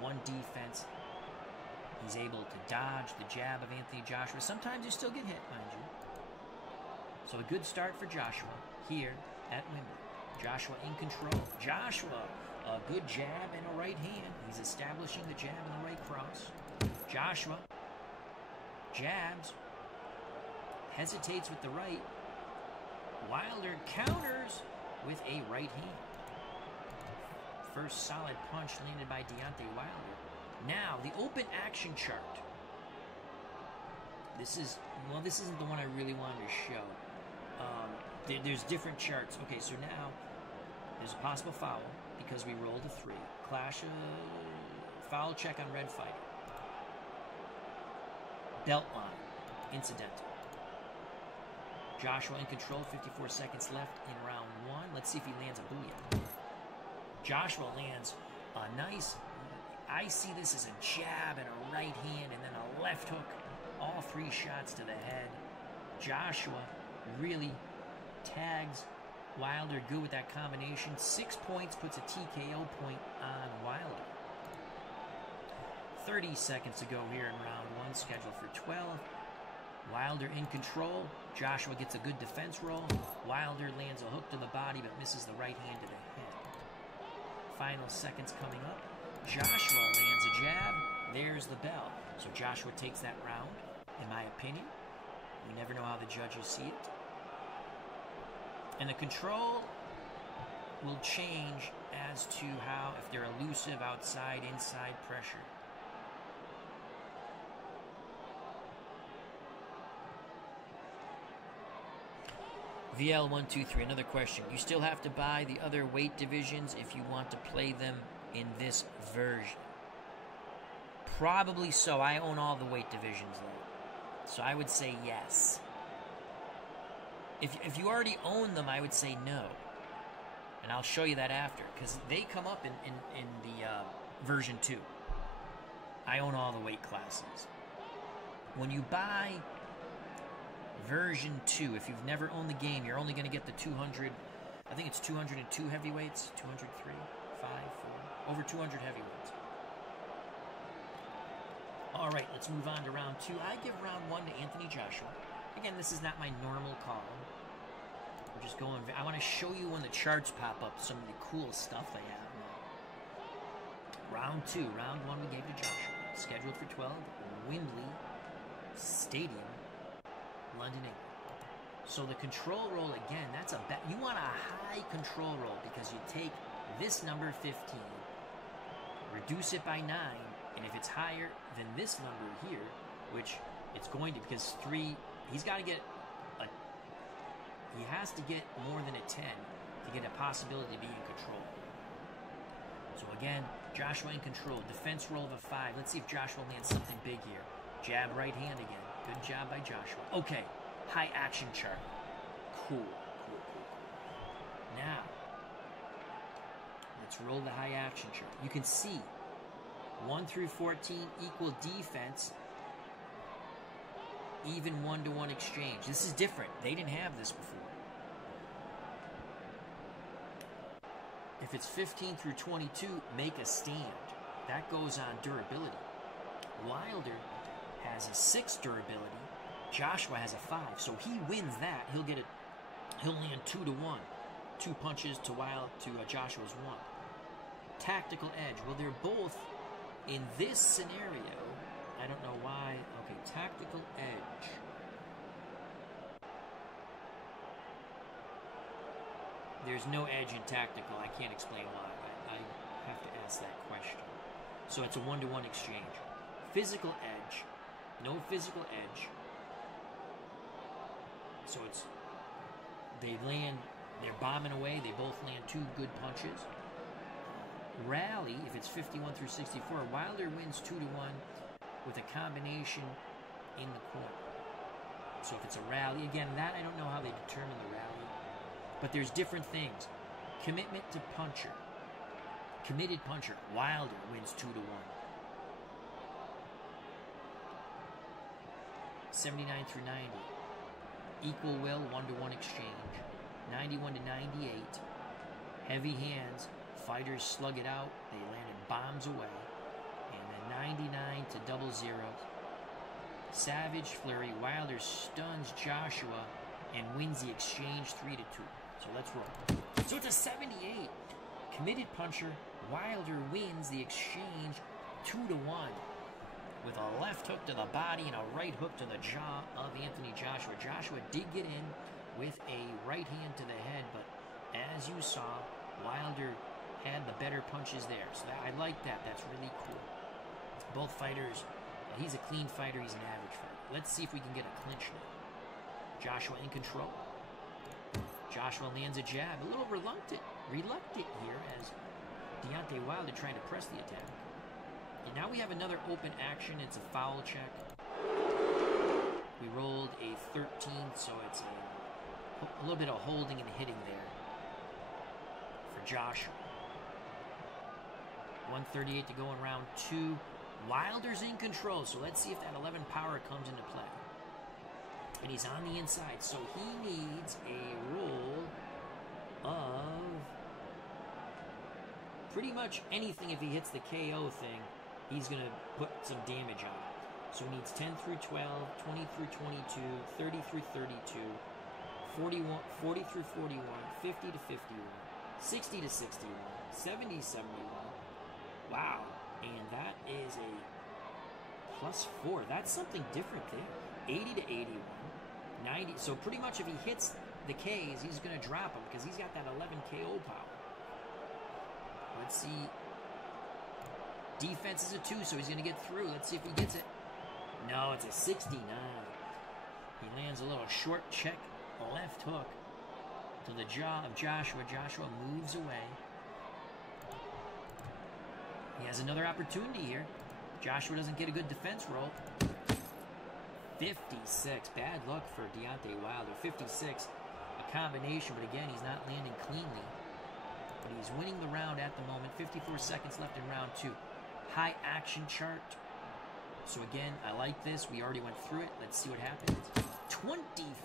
1 defense. He's able to dodge the jab of Anthony Joshua. Sometimes you still get hit, mind you. So a good start for Joshua here at Wimbledon. Joshua in control. Joshua, a good jab and a right hand. He's establishing the jab and the right cross. Joshua jabs, hesitates with the right. Wilder counters with a right hand. First solid punch landed by Deontay Wilder. Now, the open action chart. This isn't the one I really wanted to show. There's different charts. Okay, so now there's a possible foul because we rolled a 3. Clash of foul check on Red Fighter. Belt line, incidental. Joshua in control, 54 seconds left in round 1. Let's see if he lands a booyah. Joshua lands a nice, I see this as a jab and a right hand and then a left hook. All 3 shots to the head. Joshua really tags Wilder good with that combination. 6 points, puts a TKO point on Wilder. 30 seconds to go here in round 1, scheduled for 12. Wilder in control. Joshua gets a good defense roll. Wilder lands a hook to the body but misses the right hand to the head. Final seconds coming up. Joshua lands a jab. There's the bell. So Joshua takes that round, in my opinion. We never know how the judges see it. And the control will change as to how, if they're elusive, outside, inside pressure. VL123, another question. You still have to buy the other weight divisions if you want to play them in this version? Probably so. I own all the weight divisions, though. So I would say yes. If you already own them, I would say no. And I'll show you that after, because they come up in the version 2. I own all the weight classes. When you buy version 2, if you've never owned the game, you're only going to get the 200, I think it's 202 heavyweights, 203, 5, 4, over 200 heavyweights. All right, let's move on to round 2. I give round 1 to Anthony Joshua. Again, this is not my normal call. We're just going, I want to show you when the charts pop up, some of the cool stuff they have now. Round 2, round 1 we gave to Joshua. Scheduled for 12, Wembley Stadium, London, England. So the control roll, again, that's a bet. You want a high control roll because you take this number 15, reduce it by 9, and if it's higher than this number here, which it's going to, because 3, he has to get more than a 10 to get a possibility to be in control. So again, Joshua in control. Defense roll of a 5. Let's see if Joshua lands something big here. Jab right hand again. Good job by Joshua. Okay, high action chart. Cool. Now, let's roll the high action chart. You can see 1 through 14 equal defense, even 1-to-1 exchange. This is different. They didn't have this before. If it's 15 through 22, make a stand. That goes on durability. Wilder has a 6 durability. Joshua has a 5. So he wins that. He'll land 2-to-1. 2 punches to Joshua's 1. Tactical edge. Well, they're both in this scenario. I don't know why. Okay, tactical edge. There's no edge in tactical. I can't explain why. have to ask that question. So it's a 1-to-1 exchange. Physical edge. No physical edge. So it's... They land... They're bombing away. They both land 2 good punches. Rally, if it's 51 through 64, Wilder wins 2-1 with a combination in the corner. So if it's a rally, again, that I don't know how they determine the rally. But there's different things. Commitment to puncher. Committed puncher. Wilder wins 2-1. 79 through 90. Equal will, 1-to-1 exchange. 91 to 98. Heavy hands. Fighters slug it out. They landed bombs away. And then 99 to 0-0. Savage flurry. Wilder stuns Joshua and wins the exchange 3-2. So let's roll. So it's a 78. Committed puncher. Wilder wins the exchange 2-1 with a left hook to the body and a right hook to the jaw of Anthony Joshua. Joshua did get in with a right hand to the head, but as you saw, Wilder had the better punches there. So I like that. That's really cool. Both fighters, he's a clean fighter, he's an average fighter. Let's see if we can get a clinch now. Joshua in control. Joshua lands a jab. A little reluctant here as Deontay Wilder trying to press the attack. And now we have another open action. It's a foul check. We rolled a 13, so it's a little bit of holding and hitting there for Joshua. 138 to go in round 2. Wilder's in control, so let's see if that 11 power comes into play. And he's on the inside, so he needs a roll of pretty much anything. If he hits the KO thing, he's going to put some damage on it. So he needs 10 through 12, 20 through 22, 30 through 32, 40 through 41, 50 to 51, 60 to 61, 70 to 71. Wow. And that is a +4. That's something different there. 80 to 81, 90. So pretty much if he hits the Ks, he's going to drop him because he's got that 11 KO power. Let's see. Defense is a 2, so he's going to get through. Let's see if he gets it. No, it's a 69. He lands a little short check, left hook to the jaw of Joshua. Joshua moves away. He has another opportunity here. Joshua doesn't get a good defense roll. 56. Bad luck for Deontay Wilder. 56. A combination, but again, he's not landing cleanly. But he's winning the round at the moment. 54 seconds left in round 2. High action chart. So again, I like this. We already went through it. Let's see what happens. 24.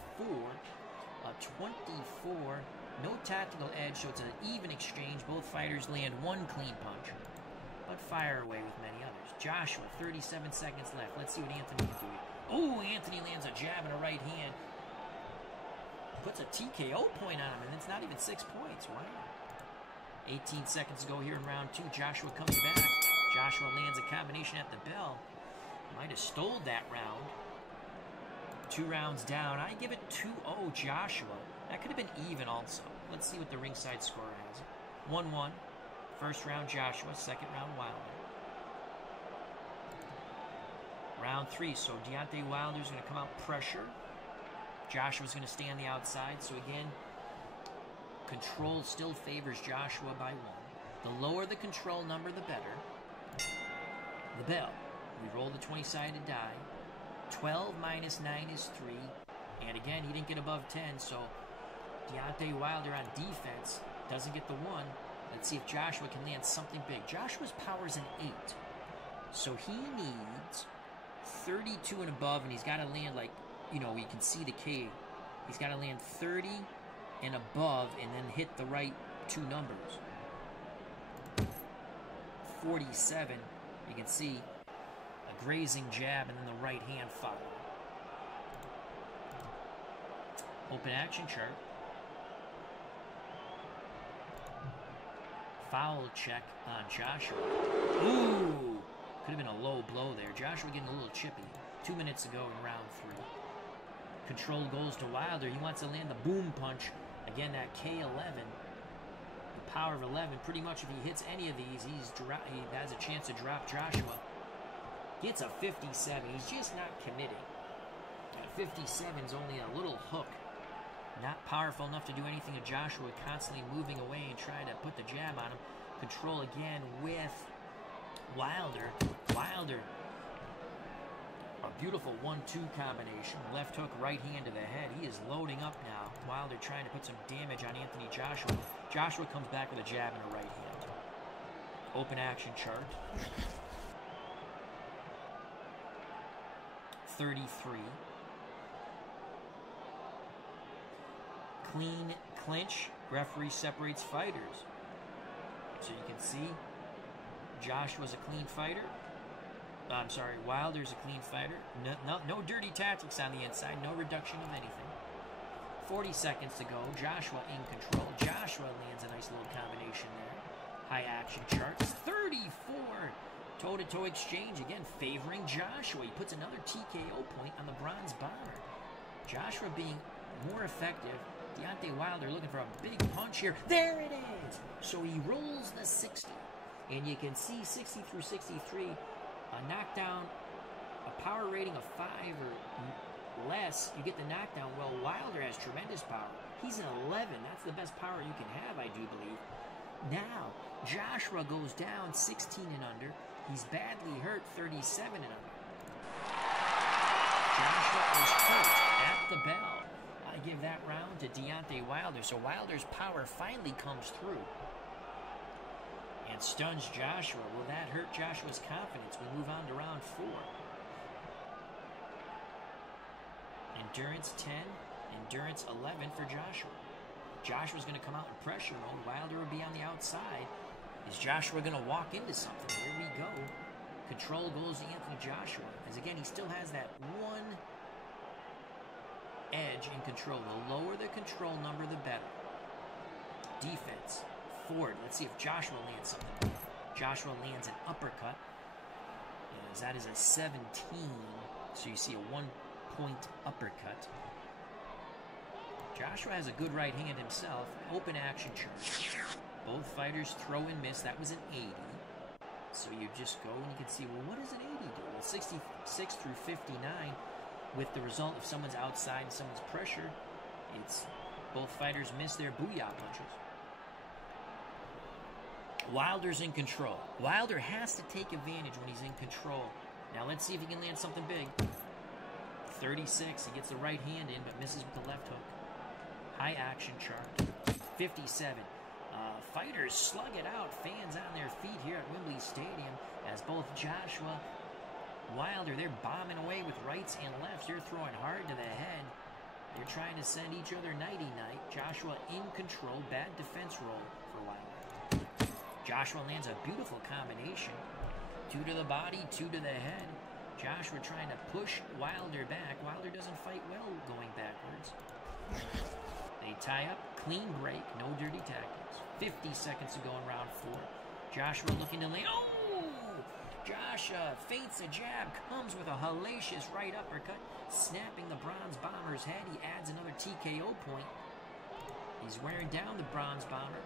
24. No tactical edge, so it's an even exchange. Both fighters land one clean punch, but fire away with many others. Joshua, 37 seconds left. Let's see what Anthony can do. Oh, Anthony lands a jab and a right hand. Puts a TKO point on him, and it's not even 6 points. Wow. 18 seconds to go here in round 2. Joshua comes back. Joshua lands a combination at the bell. Might have stole that round. 2 rounds down. I give it 2-0 Joshua. That could have been even also. Let's see what the ringside score has. 1-1. First round Joshua. Second round Wilder. Round 3. So Deontay Wilder's going to come out pressure. Joshua's going to stay on the outside. So again, control still favors Joshua by 1. The lower the control number, the better. The bell. We roll the 20-sided die. 12 minus 9 is 3. And again, he didn't get above 10, so Deontay Wilder on defense doesn't get the 1. Let's see if Joshua can land something big. Joshua's power's an 8. So he needs 32 and above, and he's got to land like, you know, you can see the K. He's got to land 30 and above and then hit the right 2 numbers. 47, you can see a grazing jab and then the right hand follow. Open action chart. Foul check on Joshua. Ooh! Could have been a low blow there. Joshua getting a little chippy. 2 minutes ago in round 3. Control goes to Wilder. He wants to land the boom punch. Again, that K11. The power of 11. Pretty much if he hits any of these, he has a chance to drop Joshua. Gets a 57. He's just not committing. At 57 is only a little hook. Not powerful enough to do anything to Joshua, constantly moving away and trying to put the jab on him. Control again with Wilder. Wilder. A beautiful 1-2 combination. Left hook, right hand to the head. He is loading up now. Wilder trying to put some damage on Anthony Joshua. Joshua comes back with a jab and a right hand. Open action chart. 33. Clean clinch. Referee separates fighters. So you can see Joshua's a clean fighter. I'm sorry, Wilder's a clean fighter. No dirty tactics on the inside. No reduction of anything. 40 seconds to go. Joshua in control. Joshua lands a nice little combination there. High action charts. 34. Toe-to-toe exchange. Again, favoring Joshua. He puts another TKO point on the bronze bomber. Joshua being more effective. Deontay Wilder looking for a big punch here. There it is. So he rolls the 60. And you can see 60 through 63. A knockdown, a power rating of 5 or less, you get the knockdown. Well, Wilder has tremendous power. He's an 11. That's the best power you can have, I do believe. Now, Joshua goes down 16 and under. He's badly hurt, 37 and under. Joshua is hurt at the bell. I give that round to Deontay Wilder. So Wilder's power finally comes through. And stuns Joshua. Will that hurt Joshua's confidence? We move on to round 4. Endurance 10, endurance 11 for Joshua. Joshua's going to come out in pressure mode. Wilder will be on the outside. Is Joshua going to walk into something? Here we go. Control goes to Anthony Joshua. As again, he still has that one edge in control. The lower the control number, the better. Defense. Forward. Let's see if Joshua lands something. Joshua lands an uppercut. As that is a 17. So you see a 1-point uppercut. Joshua has a good right hand himself. Open action charge. Both fighters throw and miss. That was an 80. So you just go and you can see, well, what does an 80 do? Well, 66 through 59, with the result if someone's outside and someone's pressure, it's both fighters miss their booyah punches. Wilder's in control. Wilder has to take advantage when he's in control. Now let's see if he can land something big. 36, he gets the right hand in but misses with the left hook. High action chart. 57. Fighters slug it out. Fans on their feet here at Wembley Stadium as both Joshua, Wilder, they're bombing away with rights and lefts. You're throwing hard to the head. They're trying to send each other nighty-night. Joshua in control. Bad defense roll for Wilder. Joshua lands a beautiful combination. 2 to the body, 2 to the head. Joshua trying to push Wilder back. Wilder doesn't fight well going backwards. They tie up, clean break, no dirty tactics. 50 seconds to go in round 4. Joshua looking to land. Oh! Joshua feints a jab, comes with a hellacious right uppercut, snapping the bronze bomber's head. He adds another TKO point. He's wearing down the bronze bomber.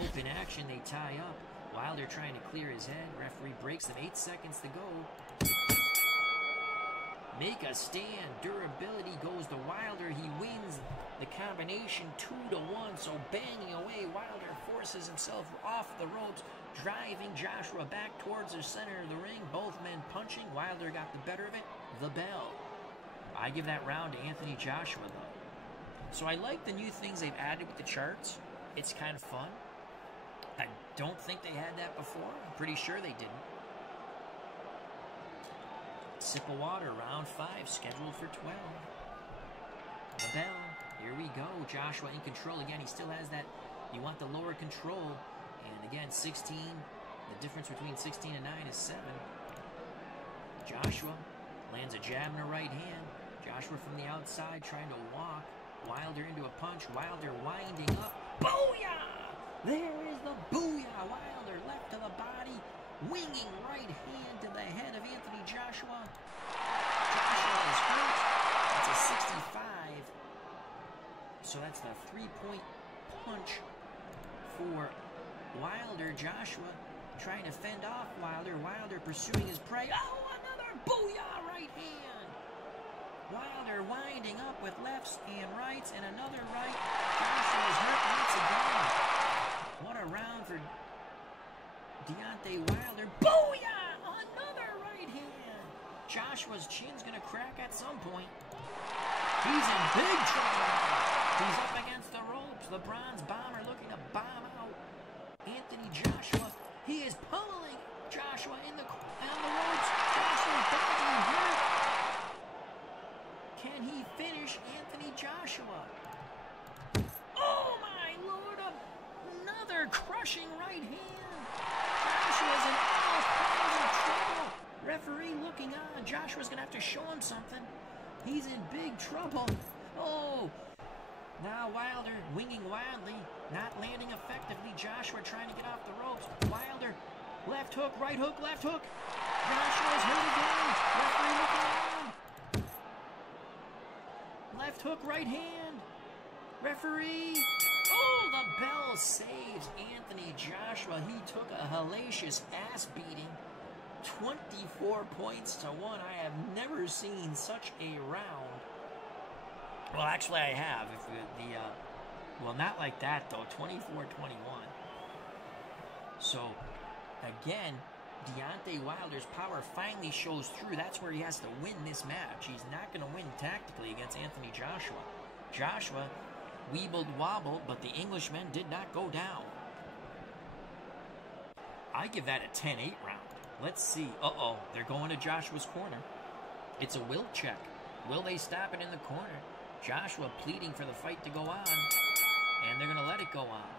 Open action, they tie up. Wilder trying to clear his head. Referee breaks them. 8 seconds to go. Make a stand. Durability goes to Wilder. He wins the combination 2-1. So banging away, Wilder forces himself off the ropes, driving Joshua back towards the center of the ring. Both men punching. Wilder got the better of it. The bell. I give that round to Anthony Joshua, though. So I like the new things they've added with the charts. It's kind of fun. I don't think they had that before. I'm pretty sure they didn't. Sip of water, round 5, scheduled for 12. The bell. Here we go. Joshua in control. Again, he still has that. You want the lower control. And again, 16. The difference between 16 and 9 is 7. Joshua lands a jab and a right hand. Joshua from the outside trying to walk Wilder into a punch. Wilder winding up. Booyah! There is the booyah. Wilder left to the body. Winging right hand to the head of Anthony Joshua. Joshua is hurt. That's a 65. So that's the 3-point punch for Wilder. Joshua trying to fend off Wilder. Wilder pursuing his prey. Oh, another booyah right hand. Wilder winding up with lefts and rights, and another right. Joshua's hurt once again. What a round for Deontay Wilder. Booyah! Another right hand. Joshua's chin's going to crack at some point. He's in big trouble. He's up against the ropes. The Bronze Bomber looking to bomb out Anthony Joshua. He is pummeling Joshua on the ropes. Joshua's badly hurt. Can he finish Anthony Joshua? Oh my Lord! Another crushing right hand. Joshua's in all kinds of trouble. Referee looking on. Joshua's going to have to show him something. He's in big trouble. Oh! Now Wilder winging wildly, not landing effectively. Joshua trying to get off the ropes. Wilder, left hook, right hook, left hook. Joshua's hurt again. Referee looking on. Left hook, right hand. Referee. Oh, the bell saves Anthony Joshua. He took a hellacious ass beating. 24 points to 1. I have never seen such a round. Well, actually, I have. Well, not like that, though. 24-21. So, again, Deontay Wilder's power finally shows through. That's where he has to win this match. He's not going to win tactically against Anthony Joshua. Joshua weebled wobbled, but the Englishman did not go down. I give that a 10-8 round. Let's see. Uh-oh, they're going to Joshua's corner. It's a will check. Will they stop it in the corner? Joshua pleading for the fight to go on, and they're going to let it go on.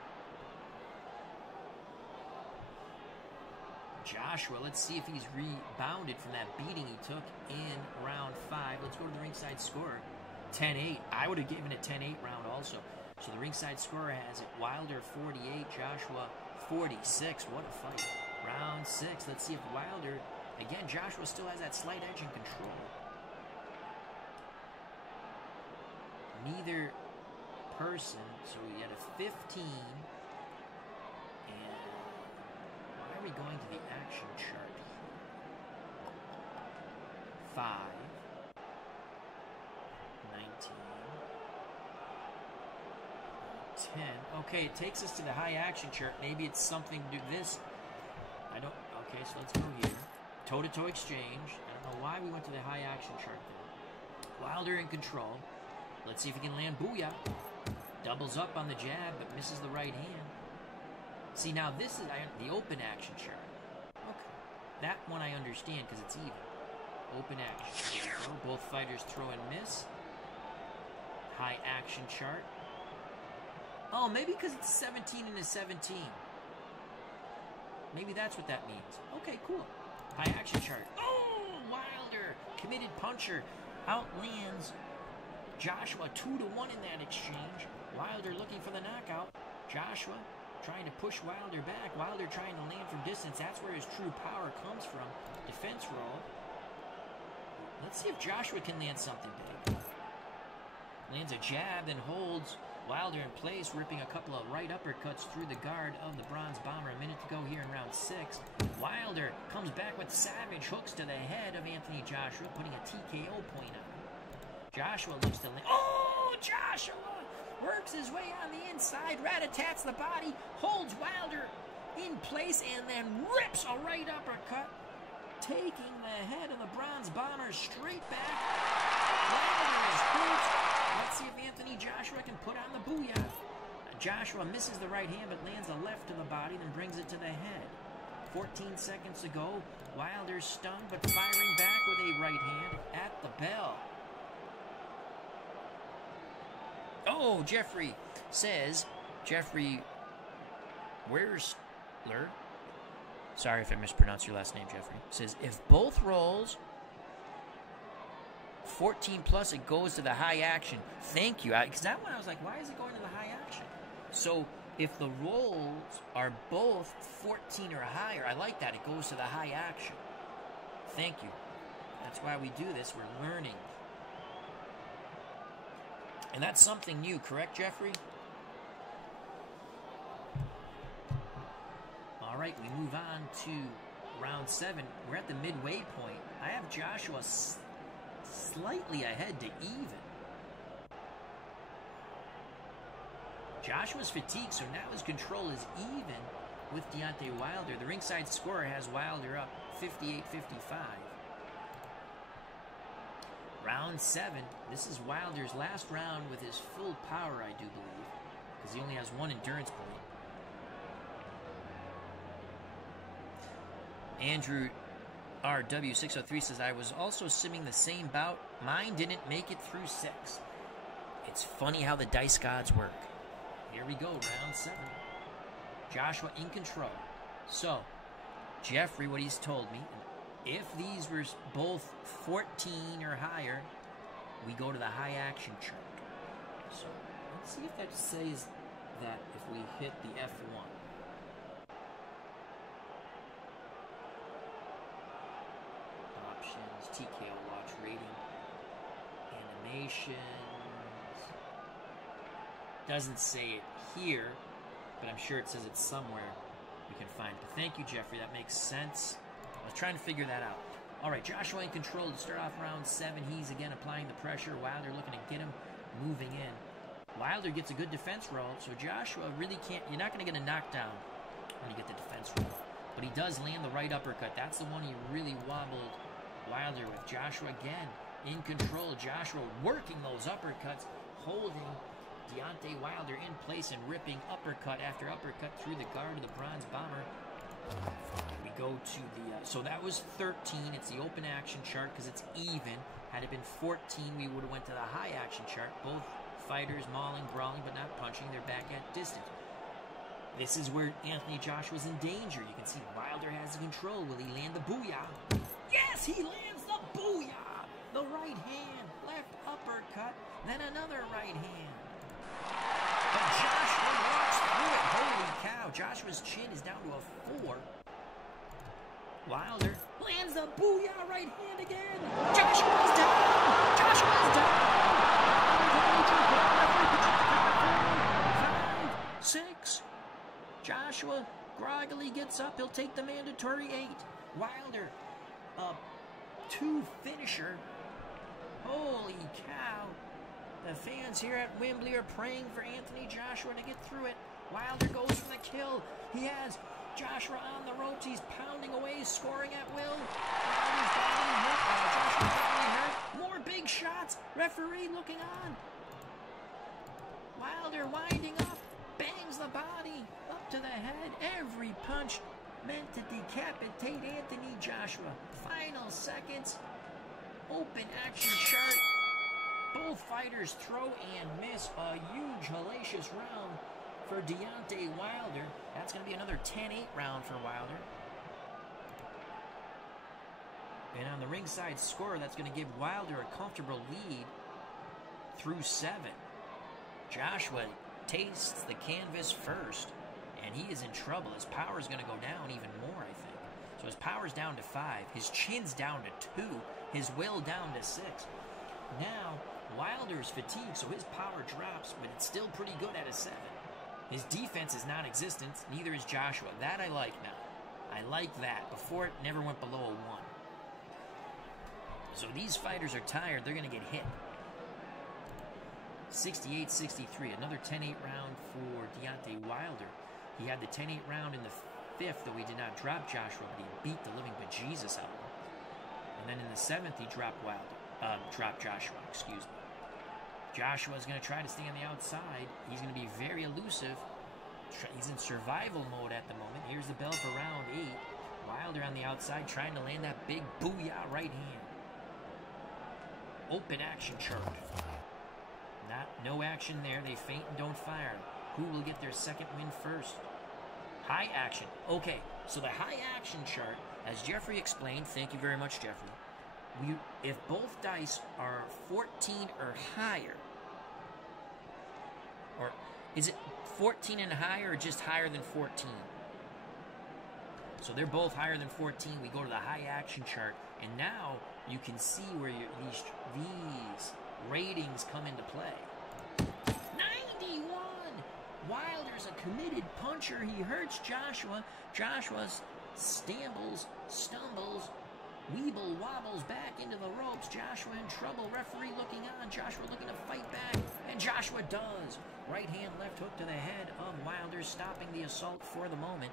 Joshua, let's see if he's rebounded from that beating he took in round 5. Let's go to the ringside score. 10-8. I would have given it 10-8 round also. So the ringside scorer has it. Wilder 48, Joshua 46. What a fight. Round 6. Let's see if Wilder... Again, Joshua still has that slight edge in control. Neither person... So we had a 15. And... Why are we going to the action chart? 5. 19. 10. Okay, it takes us to the high action chart. Maybe it's something to do this. I don't... Okay, so let's go here. Toe-to-toe exchange. I don't know why we went to the high action chart there. Wilder in control. Let's see if he can land booyah. Doubles up on the jab, but misses the right hand. See, now this is the open action chart. Okay. That one I understand because it's even. Open action. So both fighters throw and miss. High action chart. Oh, maybe because it's 17 and a 17. Maybe that's what that means. Okay, cool. High action chart. Oh, Wilder, committed puncher, outlands Joshua 2-1 in that exchange. Wilder looking for the knockout. Joshua trying to push Wilder back. Wilder trying to land from distance. That's where his true power comes from. Defense roll. Let's see if Joshua can land something big. Lands a jab, then holds Wilder in place, ripping a couple of right uppercuts through the guard of the Bronze Bomber. A minute to go here in round 6. Wilder comes back with savage hooks to the head of Anthony Joshua, putting a TKO point on him. Joshua looks to land. Oh, Joshua works his way on the inside, rat-a-tats the body, holds Wilder in place, and then rips a right uppercut, taking the head of the Bronze Bomber straight back. Wilder is hurt. Let's see if Anthony Joshua can put on the booyah. Joshua misses the right hand, but lands a left to the body, then brings it to the head. 14 seconds to go. Wilder's stunned, but firing back with a right hand at the bell. Oh, Jeffrey says, Jeffrey Wersler, sorry if I mispronounced your last name, Jeffrey, says, if both rolls 14 plus, it goes to the high action. Thank you. Because that one I was like, why is it going to the high action? So if the rolls are both 14 or higher, I like that. It goes to the high action. Thank you. That's why we do this. We're learning. And that's something new, correct, Jeffrey? right, we move on to round 7. We're at the midway point. I have Joshua slightly ahead to even. Joshua's fatigued, so now his control is even with Deontay Wilder. The ringside scorer has Wilder up 58-55. Round 7. This is Wilder's last round with his full power, I do believe, because he only has 1 endurance point. Andrew RW603 says, I was also simming the same bout. Mine didn't make it through 6. It's funny how the dice gods work. Here we go, round 7. Joshua in control. So, Jeffrey, what he's told me, if these were both 14 or higher, we go to the high action chart. So, let's see if that says that if we hit the F1. TKO watch rating, animations, doesn't say it here, but I'm sure it says it somewhere we can find it. But thank you, Jeffrey, that makes sense. I was trying to figure that out. Alright, Joshua in control to start off round 7. He's again applying the pressure. Wilder looking to get him moving in. Wilder gets a good defense roll, so Joshua really can't, you're not going to get a knockdown when you get the defense roll, but he does land the right uppercut. That's the one he really wobbled Wilder with. Joshua again in control. Joshua working those uppercuts, holding Deontay Wilder in place and ripping uppercut after uppercut through the guard of the Bronze Bomber. We go to the, so that was 13. It's the open action chart because it's even. Had it been 14, we would have went to the high action chart. Both fighters mauling, brawling, but not punching. They're back at distance. This is where Anthony Joshua's in danger. You can see Wilder has the control. Will he land the booyah? Yes, he lands the booyah! The right hand, left uppercut, then another right hand. But Joshua walks through it. Holy cow, Joshua's chin is down to a 4. Wilder lands the booyah right hand again. Joshua's down! Joshua's down! 5, 6. Joshua groggily gets up. He'll take the mandatory 8. Wilder, 2 finisher. Holy cow. The fans here at Wembley are praying for Anthony Joshua to get through it. Wilder goes for the kill. He has Joshua on the ropes. He's pounding away, scoring at will. Wilder's badly hurt. Joshua's badly hurt. More big shots. Referee looking on. Wilder winding up. Bangs the body up to the head. Every punch meant to decapitate Anthony Joshua. Final seconds. Open action chart. Both fighters throw and miss. A huge, hellacious round for Deontay Wilder. That's going to be another 10-8 round for Wilder. And on the ringside score, that's going to give Wilder a comfortable lead through 7. Joshua tastes the canvas first, and he is in trouble. His power is going to go down even more, I think. So his power's down to 5. His chin's down to 2. His will down to 6. Now, Wilder's fatigued, so his power drops, but it's still pretty good at a 7. His defense is non-existent. Neither is Joshua. That I like now. I like that. Before, it never went below a 1. So these fighters are tired. They're going to get hit. 68-63. Another 10-8 round for Deontay Wilder. He had the 10-8 round in the 5th, though he did not drop Joshua, but he beat the living bejesus out of him. And then in the 7th, he dropped Joshua, excuse me. Joshua's going to try to stay on the outside. He's going to be very elusive. He's in survival mode at the moment. Here's the bell for round 8. Wilder on the outside trying to land that big booyah right hand. Open action chart. No action there. They feint and don't fire. Who will get their second win first? High action. Okay, so the high action chart, as Jeffrey explained, thank you very much, Jeffrey. If both dice are 14 or higher, or is it 14 and higher or just higher than 14? So they're both higher than 14. We go to the high action chart, and now you can see where these ratings come into play. 91! Wilder's a committed puncher. He hurts Joshua. Joshua stumbles, wobbles back into the ropes. Joshua in trouble. Referee looking on. Joshua looking to fight back. And Joshua does. Right hand, left hook to the head of Wilder, stopping the assault for the moment.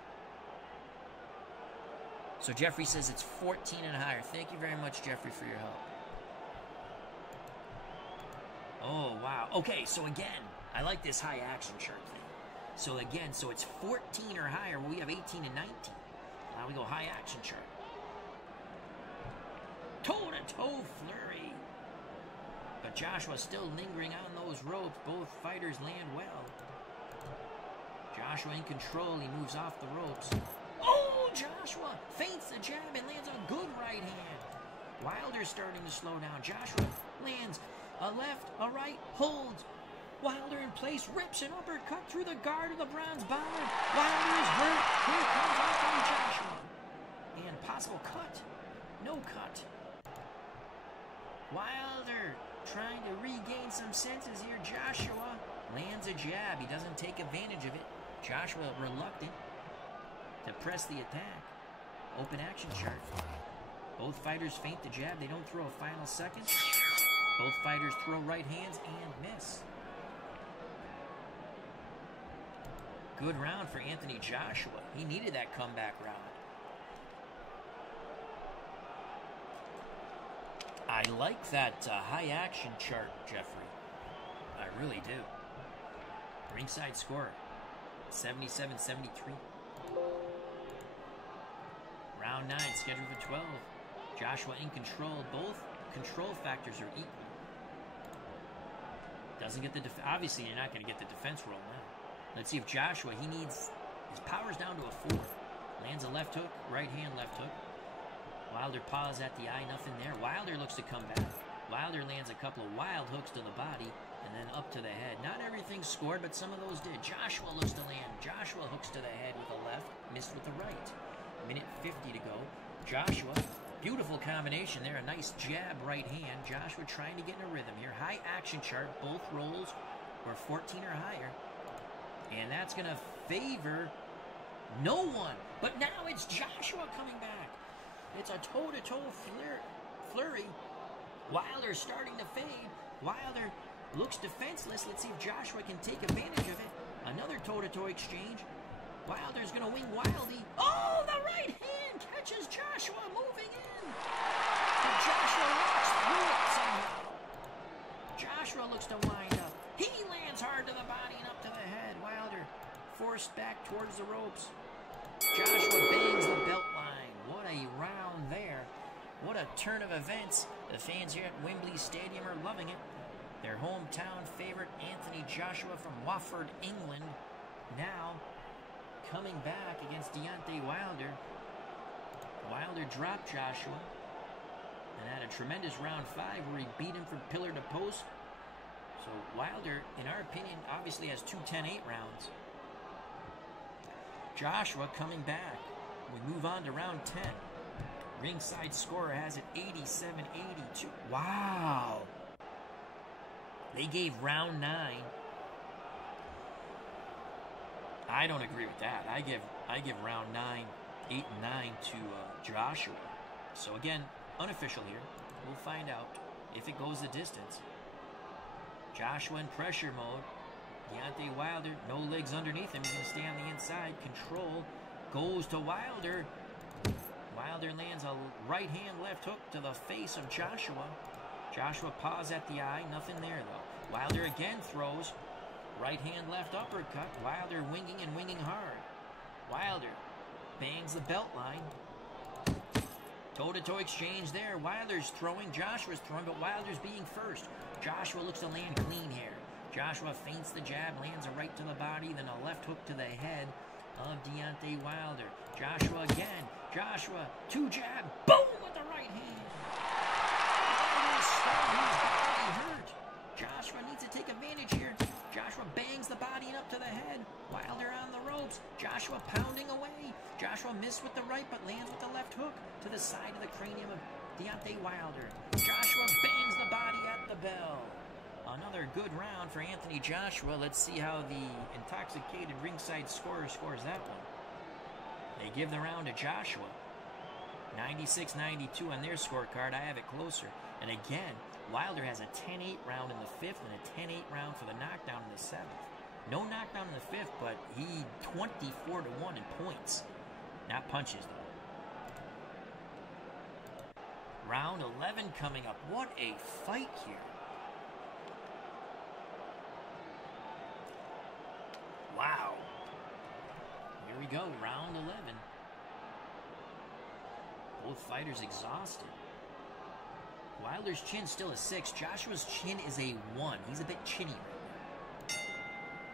So Jeffrey says it's 14 and higher. Thank you very much, Jeffrey, for your help. Oh, wow. Okay, so again, I like this high action chart thing. So again, so it's 14 or higher. Well, we have 18 and 19. Now we go high action chart. Toe-to-toe flurry. But Joshua still lingering on those ropes. Both fighters land well. Joshua in control. He moves off the ropes. Oh, Joshua feints the jab and lands a good right hand. Wilder's starting to slow down. Joshua lands a left, a right, holds. Wilder in place, rips an uppercut through the guard of the bronze bomber. Wilder is hurt. Here comes Anthony Joshua. And possible cut. No cut. Wilder trying to regain some senses here. Joshua lands a jab. He doesn't take advantage of it. Joshua reluctant to press the attack. Open action chart. Both fighters feint the jab. They don't throw a final second. Both fighters throw right hands and miss. Good round for Anthony Joshua. He needed that comeback round. I like that high action chart, Jeffrey. I really do. Ringside score, 77-73. Round 9, scheduled for 12. Joshua in control. Both control factors are equal. Doesn't get the obviously you're not going to get the defense roll now. Let's see if Joshua, his power's down to a 4. Lands a left hook, right hand left hook. Wilder paws at the eye, nothing there. Wilder looks to come back. Wilder lands a couple of wild hooks to the body and then up to the head. Not everything scored, but some of those did. Joshua looks to land. Joshua hooks to the head with the left, missed with the right. Minute 50 to go. Joshua, beautiful combination there. A nice jab right hand. Joshua trying to get in a rhythm here. High action chart. Both rolls were 14 or higher. And that's going to favor no one. But now it's Joshua coming back. It's a toe-to-toe flurry. Wilder starting to fade. Wilder looks defenseless. Let's see if Joshua can take advantage of it. Another toe-to-toe exchange. Wilder's going to wing wildly. Oh, the right hand catches Joshua moving in. But Joshua walks through it somehow. Joshua looks to wind up. He lands hard to the body and up to the head. Wilder forced back towards the ropes. Joshua bangs the belt line. What a round there. What a turn of events. The fans here at Wembley Stadium are loving it. Their hometown favorite, Anthony Joshua from Watford, England, now coming back against Deontay Wilder. Wilder dropped Joshua and had a tremendous round 5 where he beat him from pillar to post. So Wilder, in our opinion, obviously has 2 10-8 rounds. Joshua coming back. We move on to round 10. Ringside scorer has it 87-82. Wow. They gave round 9. I don't agree with that. I give round 9, 8 and 9 to Joshua. So again, unofficial here. We'll find out if it goes the distance. Joshua in pressure mode. Deontay Wilder, no legs underneath him. He's going to stay on the inside. Control goes to Wilder. Wilder lands a right hand left hook to the face of Joshua. Joshua paws at the eye. Nothing there, though. Wilder again throws. Right hand left uppercut. Wilder winging and winging hard. Wilder bangs the belt line. Toe-to-toe exchange there. Wilder's throwing. Joshua's throwing, but Wilder's being first. Joshua looks to land clean here. Joshua feints the jab, lands a right to the body, then a left hook to the head of Deontay Wilder. Joshua again. Joshua, 2 jab. Boom with the right hand. Wilder's body hurt. Joshua needs to take advantage here. Joshua bangs the body and up to the head. Wilder on the ropes. Joshua pounding away. Joshua missed with the right, but lands with the left hook to the side of the cranium of Deontay Wilder. Joshua bangs the body at the bell. Another good round for Anthony Joshua. Let's see how the intoxicated ringside scorer scores that one. They give the round to Joshua. 96-92 on their scorecard. I have it closer. And again, Wilder has a 10-8 round in the 5th and a 10-8 round for the knockdown in the 7th. No knockdown in the 5th, but he 24-1 in points. Not punches, though. Round 11 coming up. What a fight here. Wow. Here we go, round 11. Both fighters exhausted. Wilder's chin still a 6. Joshua's chin is a 1. He's a bit chinny right now.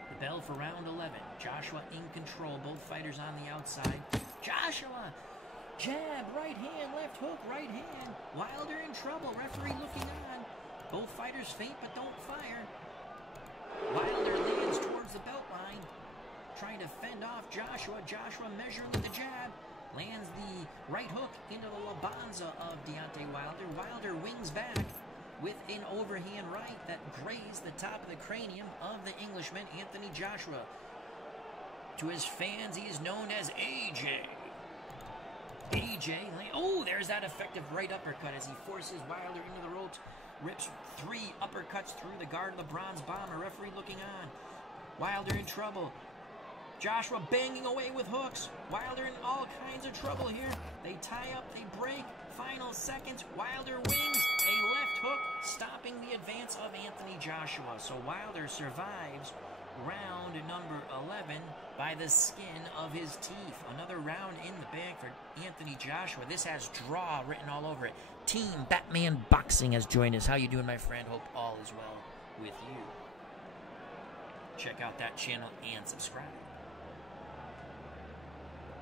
The bell for round 11. Joshua in control. Both fighters on the outside. Joshua! Jab, right hand, left hook, right hand. Wilder in trouble. Referee looking on. Both fighters feint but don't fire. Wilder lands towards the belt line, trying to fend off Joshua. Joshua measuring with the jab. Lands the right hook into the labanza of Deontay Wilder. Wilder wings back with an overhand right that grazed the top of the cranium of the Englishman, Anthony Joshua. To his fans, he is known as AJ. AJ, oh, there's that effective right uppercut as he forces Wilder into the ropes. Rips 3 uppercuts through the guard of the bronze bomber. Referee looking on. Wilder in trouble. Joshua banging away with hooks. Wilder in all kinds of trouble here. They tie up, they break. Final seconds. Wilder wings a left hook, stopping the advance of Anthony Joshua. So Wilder survives round number 11 by the skin of his teeth. Another round in the bag for Anthony Joshua. This has draw written all over it. Team Batman Boxing has joined us. How you doing, my friend? Hope all is well with you. Check out that channel and subscribe.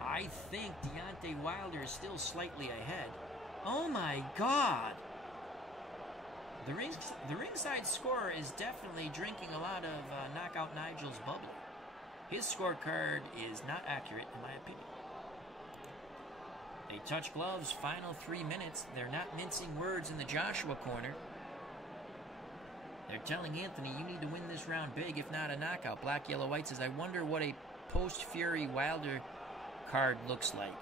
I think Deontay Wilder is still slightly ahead. Oh my God! The ringside scorer is definitely drinking a lot of Knockout Nigel's bubbly. His scorecard is not accurate, in my opinion. They touch gloves, final 3 minutes. They're not mincing words in the Joshua corner. They're telling Anthony, you need to win this round big, if not a knockout. Black, Yellow, White says, I wonder what a post-Fury Wilder card looks like.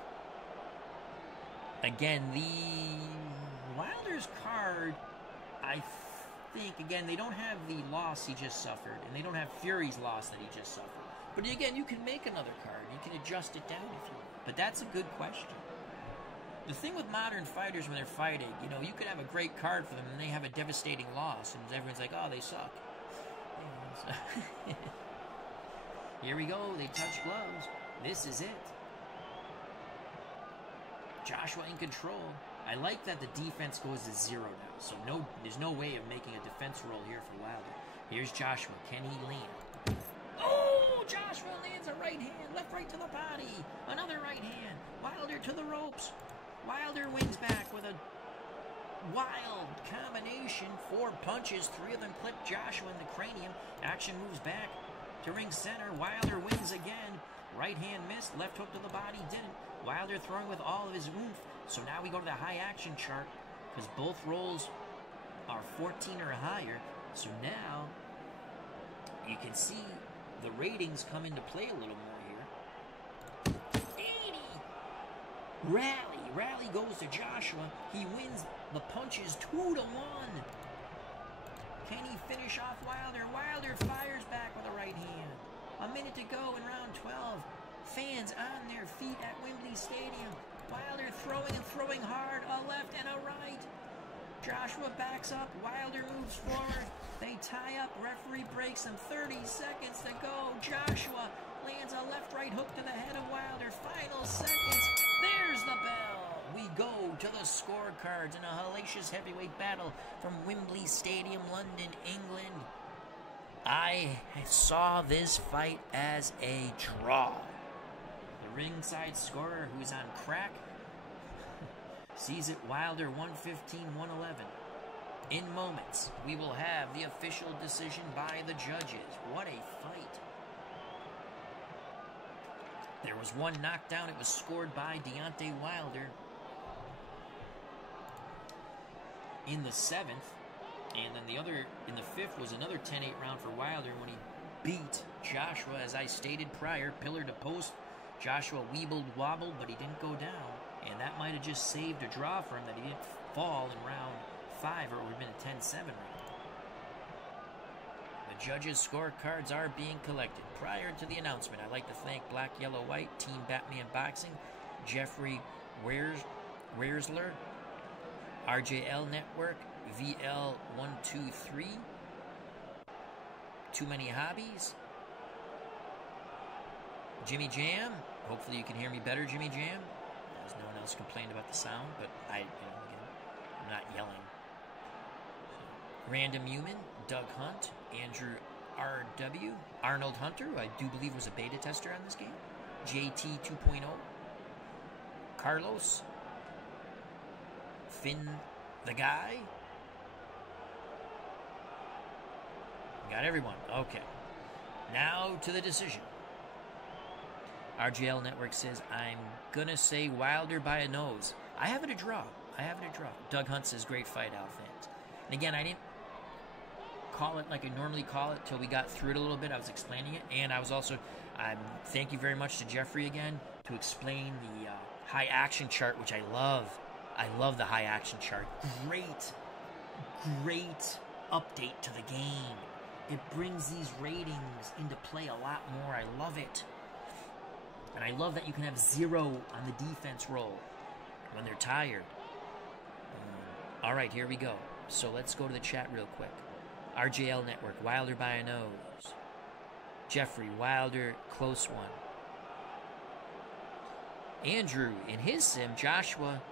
Again, the Wilder's card, I think, again, they don't have the loss he just suffered, and they don't have Fury's loss that he just suffered. But again, you can make another card. You can adjust it down if you want. But that's a good question. The thing with modern fighters when they're fighting, you know, you could have a great card for them, and they have a devastating loss, and everyone's like, oh, they suck. Here we go. They touch gloves. This is it. Joshua in control. I like that the defense goes to 0 now, so there's no way of making a defense roll here for Wilder. Here's Joshua. Can he land? Oh, Joshua lands a right hand, left right to the body. Another right hand. Wilder to the ropes. Wilder wings back with a wild combination. 4 punches, 3 of them clip Joshua in the cranium. Action moves back to ring center. Wilder wins again. Right hand missed, left hook to the body, didn't. Wilder throwing with all of his oomph. So now we go to the high action chart because both rolls are 14 or higher. So now you can see the ratings come into play a little more here. 80! Rally goes to Joshua. He wins the punches 2-1. Can he finish off Wilder? Wilder fires back with a right hand. A minute to go in round 12. Fans on their feet at Wembley Stadium. Wilder throwing hard, a left and a right. Joshua backs up, Wilder moves forward. They tie up, referee breaks them. 30 seconds to go. Joshua lands a left-right hook to the head of Wilder. Final seconds. There's the bell. We go to the scorecards in a hellacious heavyweight battle from Wembley Stadium, London, England. I saw this fight as a draw. The ringside scorer, who's on crack, sees it Wilder 115-111. In moments, we will have the official decision by the judges. What a fight. There was one knockdown. It was scored by Deontay Wilder in the 7th. And then the other, in the fifth, was another 10-8 round for Wilder when he beat Joshua, as I stated prior, pillar to post. Joshua weebled, wobbled, but he didn't go down. And that might have just saved a draw for him, that he didn't fall in round 5, or it would have been a 10-7 round. The judges' scorecards are being collected. Prior to the announcement, I'd like to thank Black, Yellow, White, Team Batman Boxing, Jeffrey Wearsler, RJL Network, VL123, Too Many Hobbies, Jimmy Jam. Hopefully you can hear me better, Jimmy Jam. As no one else complained about the sound, but again, I'm not yelling. Random Human, Doug Hunt, Andrew R.W., Arnold Hunter, who I do believe was a beta tester on this game, JT 2.0, Carlos, Finn the Guy. Got everyone. Okay. Now to the decision. RGL Network says, I'm going to say Wilder by a nose. I have it a draw. Doug Hunt says, great fight, Al fans. And again, I didn't call it like I normally call it till we got through it a little bit. I was explaining it. And I was also, thank you very much to Jeffrey again to explain the high action chart, which I love. I love the high action chart. Great update to the game. It brings these ratings into play a lot more. I love it. And I love that you can have 0 on the defense roll when they're tired. All right, here we go. So let's go to the chat real quick. RJL Network, Wilder by a nose. Jeffrey, Wilder, close one. Andrew, in his sim, Joshua,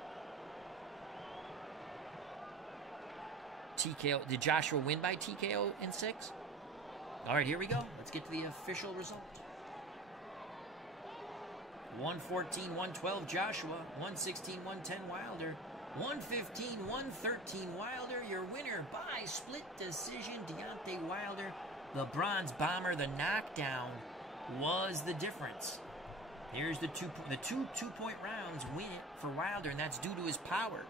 TKO. Did Joshua win by TKO in 6? All right, here we go. Let's get to the official result. 114-112 Joshua, 116-110 Wilder, 115-113 Wilder. Your winner by split decision, Deontay Wilder. The Bronze Bomber, the knockdown was the difference. Here's the two two-point rounds win it for Wilder, and that's due to his power.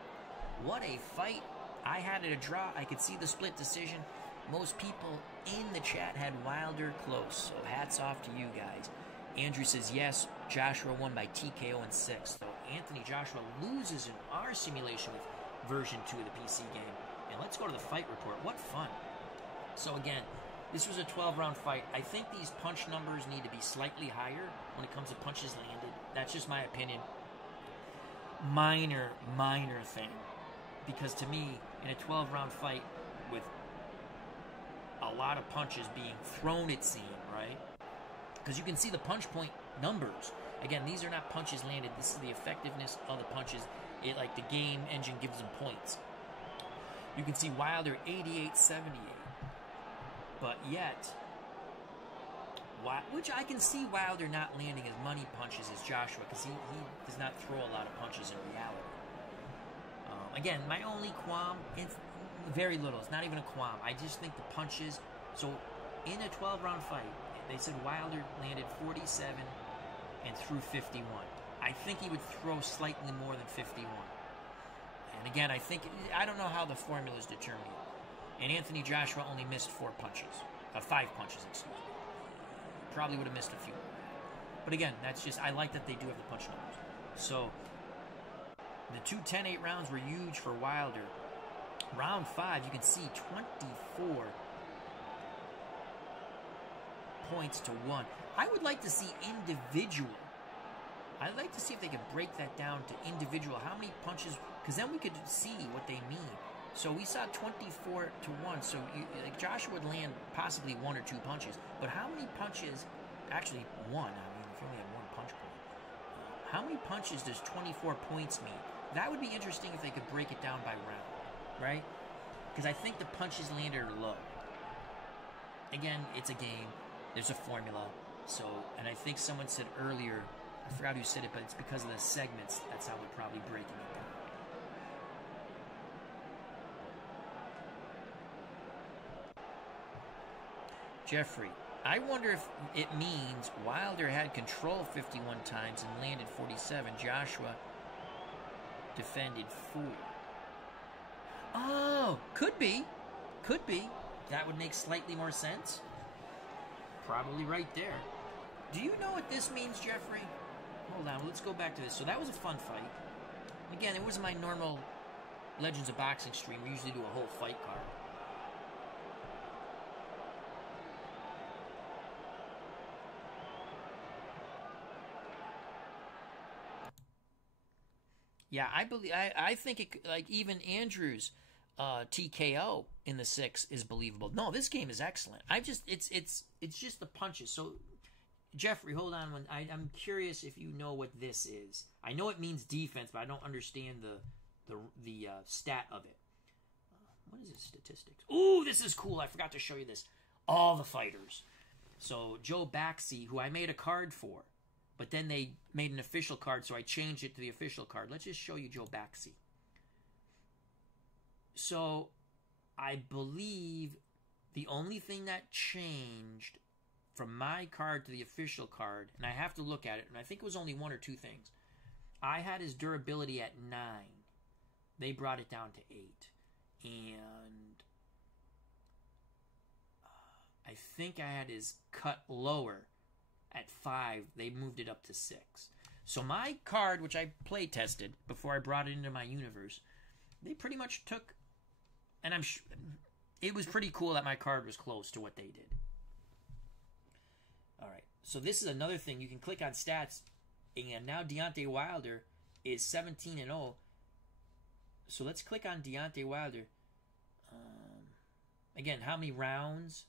What a fight. I had it a draw. I could see the split decision. Most people in the chat had Wilder close, so hats off to you guys. Andrew says, yes, Joshua won by TKO in 6. So Anthony Joshua loses in our simulation with version 2 of the PC game. And let's go to the fight report. What fun. So again, this was a 12-round fight. I think these punch numbers need to be slightly higher when it comes to punches landed. That's just my opinion. Minor thing. Because to me, in a 12-round fight with a lot of punches being thrown, it seemed, right? Because you can see the punch point numbers. Again, these are not punches landed. This is the effectiveness of the punches. It, like the game engine gives them points. You can see Wilder 88-78. But yet, which I can see Wilder not landing as many punches as Joshua, because he does not throw a lot of punches in reality. Again, my only qualm, it's very little. It's not even a qualm. I just think the punches. So, in a 12-round fight, they said Wilder landed 47 and threw 51. I think he would throw slightly more than 51. And again, I don't know how the formula is determined. And Anthony Joshua only missed 4 punches. 5 punches, excuse me. Probably would have missed a few. But again, that's just, I like that they do have the punch numbers. So, the 2 10-8 rounds were huge for Wilder. Round 5, you can see 24 points to 1. I would like to see individual. I'd like to see if they could break that down to individual. How many punches? Because then we could see what they mean. So we saw 24 to 1. So like Joshua would land possibly 1 or 2 punches. But how many punches? Actually, 1. I mean, if you only had 1 punch point. How many punches does 24 points mean? That would be interesting if they could break it down by round, right? Because I think the punches landed are low. Again, it's a game. There's a formula. So, and I think someone said earlier, I forgot who said it, but it's because of the segments. That's how we're probably breaking it down. Jeffrey, I wonder if it means Wilder had control 51 times and landed 47. Joshua defended 4. Oh, could be. Could be. That would make slightly more sense. Probably right there. Do you know what this means, Jeffrey? Hold on, let's go back to this. So that was a fun fight. Again, it wasn't my normal Legends of Boxing stream. We usually do a whole fight card. Yeah, I think it, like even Andrew's TKO in the 6 is believable. No, this game is excellent. It's just the punches. So Jeffrey, hold on. I'm curious if you know what this is. I know it means defense, but I don't understand the stat of it. What is it? Statistics. Ooh, this is cool. I forgot to show you this. All the fighters. So Joe Baxi, who I made a card for, but then they made an official card, so I changed it to the official card. Let's just show you Joe Baxi. So I believe the only thing that changed from my card to the official card, and I have to look at it, and I think it was only 1 or 2 things. I had his durability at 9. They brought it down to 8. And I think I had his cut lower at 5. They moved it up to 6. So my card, which I play tested before I brought it into my universe, they pretty much took, and it was pretty cool that my card was close to what they did. All right, so this is another thing. You can click on stats, and now Deontay Wilder is 17-0. So let's click on Deontay Wilder. Again, how many rounds?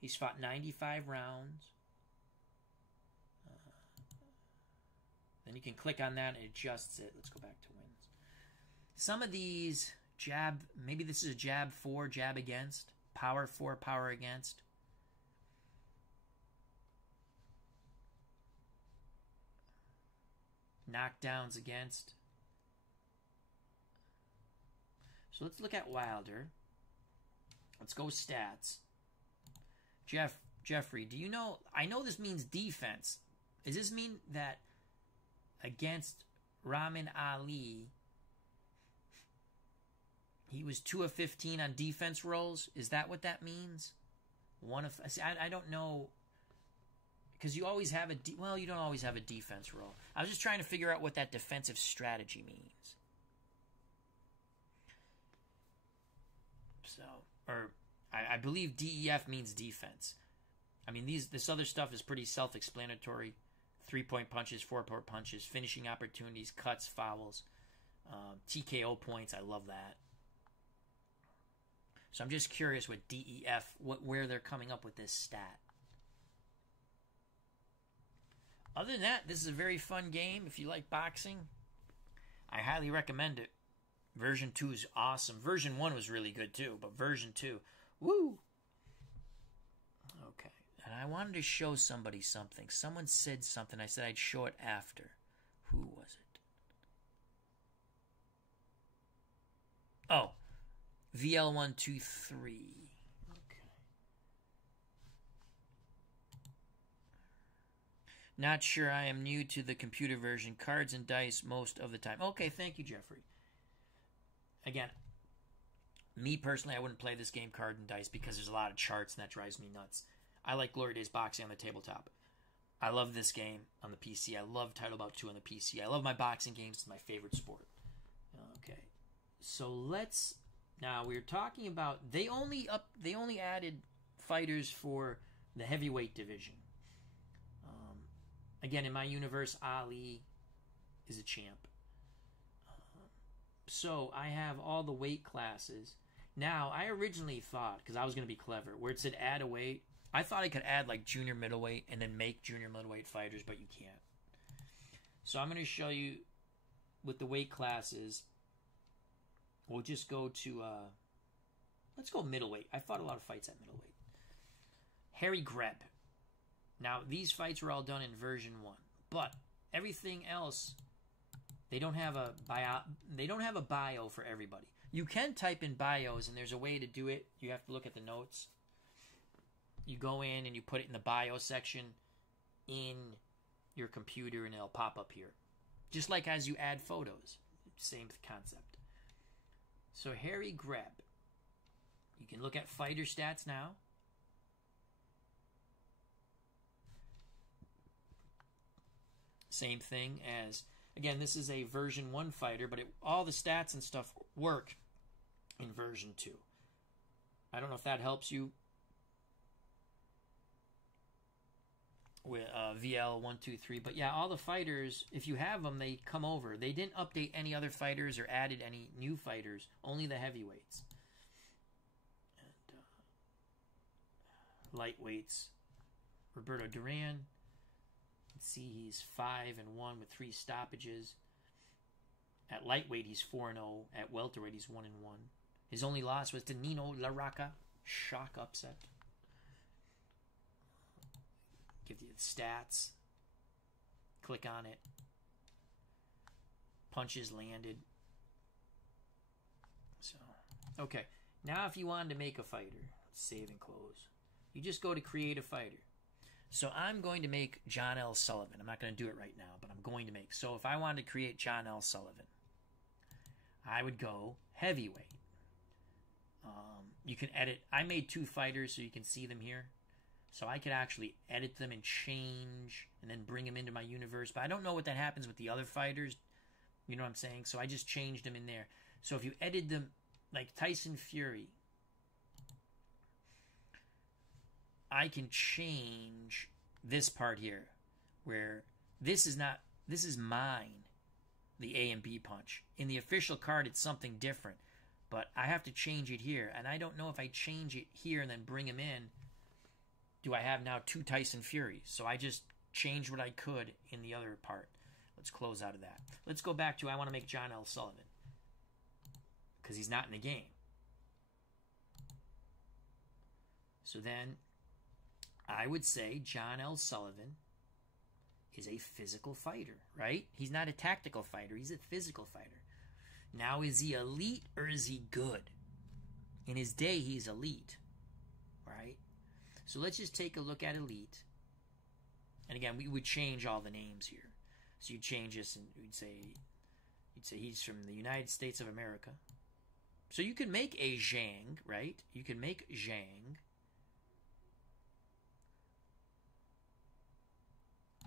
He's fought 95 rounds. Then you can click on that and it adjusts it. Let's go back to wins. Some of these jab, maybe this is a jab 4, jab against. Power 4, power against. Knockdowns against. So let's look at Wilder. Let's go stats. Jeffrey, do you know? I know this means defense. Does this mean that against Rahman Ali, he was 2 of 15 on defense rolls? Is that what that means? I don't know. Because you always have well, you don't always have a defense roll. I was just trying to figure out what that defensive strategy means. So, or I believe DEF means defense. I mean, this other stuff is pretty self-explanatory. 3-point punches, 4-point punches, finishing opportunities, cuts, fouls, TKO points. I love that. So I'm just curious what DEF, where they're coming up with this stat. Other than that, this is a very fun game. If you like boxing, I highly recommend it. Version 2 is awesome. Version 1 was really good too, but version 2, woo! Okay, and I wanted to show somebody something. Someone said something. I said I'd show it after. Who was it? Oh, VL123. Okay. Not sure. I am new to the computer version. Cards and dice most of the time. Okay, thank you, Jeffrey. Again, me personally, I wouldn't play this game card and dice because there's a lot of charts and that drives me nuts. I like Glory Days Boxing on the tabletop. I love this game on the PC. I love Title Bout 2 on the PC. I love my boxing games. It's my favorite sport. Okay, so let's. Now we're talking about they only added fighters for the heavyweight division. Again, in my universe, Ali is a champ. So I have all the weight classes. Now, I originally thought, because I was going to be clever, where it said add a weight, I thought I could add like junior middleweight and then make junior middleweight fighters, but you can't. So I'm going to show you with the weight classes. We'll just go to, let's go middleweight. I fought a lot of fights at middleweight. Harry Greb. Now, these fights were all done in version 1, but everything else, they don't have a bio for everybody. You can type in bios, and there's a way to do it. You have to look at the notes. You go in and you put it in the bio section in your computer, and it'll pop up here. Just like as you add photos. Same concept. So Harry Greb. You can look at fighter stats now. Same thing as, again, this is a version 1 fighter, but all the stats and stuff work in version 2. I don't know if that helps you with VL123, but yeah, all the fighters, if you have them, they come over. They didn't update any other fighters or added any new fighters, only the heavyweights. And lightweights, Roberto Duran. Let's see, he's 5-1 with 3 stoppages. At lightweight, he's 4-0. At welterweight, he's 1-1. His only loss was to Nino Laraca. Shock upset. Give you the stats. Click on it. Punches landed. So, okay. Now if you wanted to make a fighter, save and close. You just go to create a fighter. So I'm going to make John L. Sullivan. I'm not going to do it right now, but I'm going to make. So if I wanted to create John L. Sullivan, I would go heavyweight. You can edit. I made 2 fighters so you can see them here. So I could actually edit them and change and then bring them into my universe. But I don't know what that happens with the other fighters. You know what I'm saying? So I just changed them in there. So if you edit them, like Tyson Fury, I can change this part here where this is mine, the A and B punch. In the official card, it's something different. But I have to change it here. And I don't know if I change it here and then bring him in, do I have now 2 Tyson Furies? So I just changed what I could in the other part. Let's close out of that. Let's go back to I want to make John L. Sullivan. Because he's not in the game. So then I would say John L. Sullivan is a physical fighter, right? He's not a tactical fighter. He's a physical fighter. Now, is he elite or is he good? In his day, he's elite, right? So let's just take a look at elite. And again, we would change all the names here. So you'd change this and you'd say he's from the United States of America. So you could make a Zhang, right? You can make Zhang.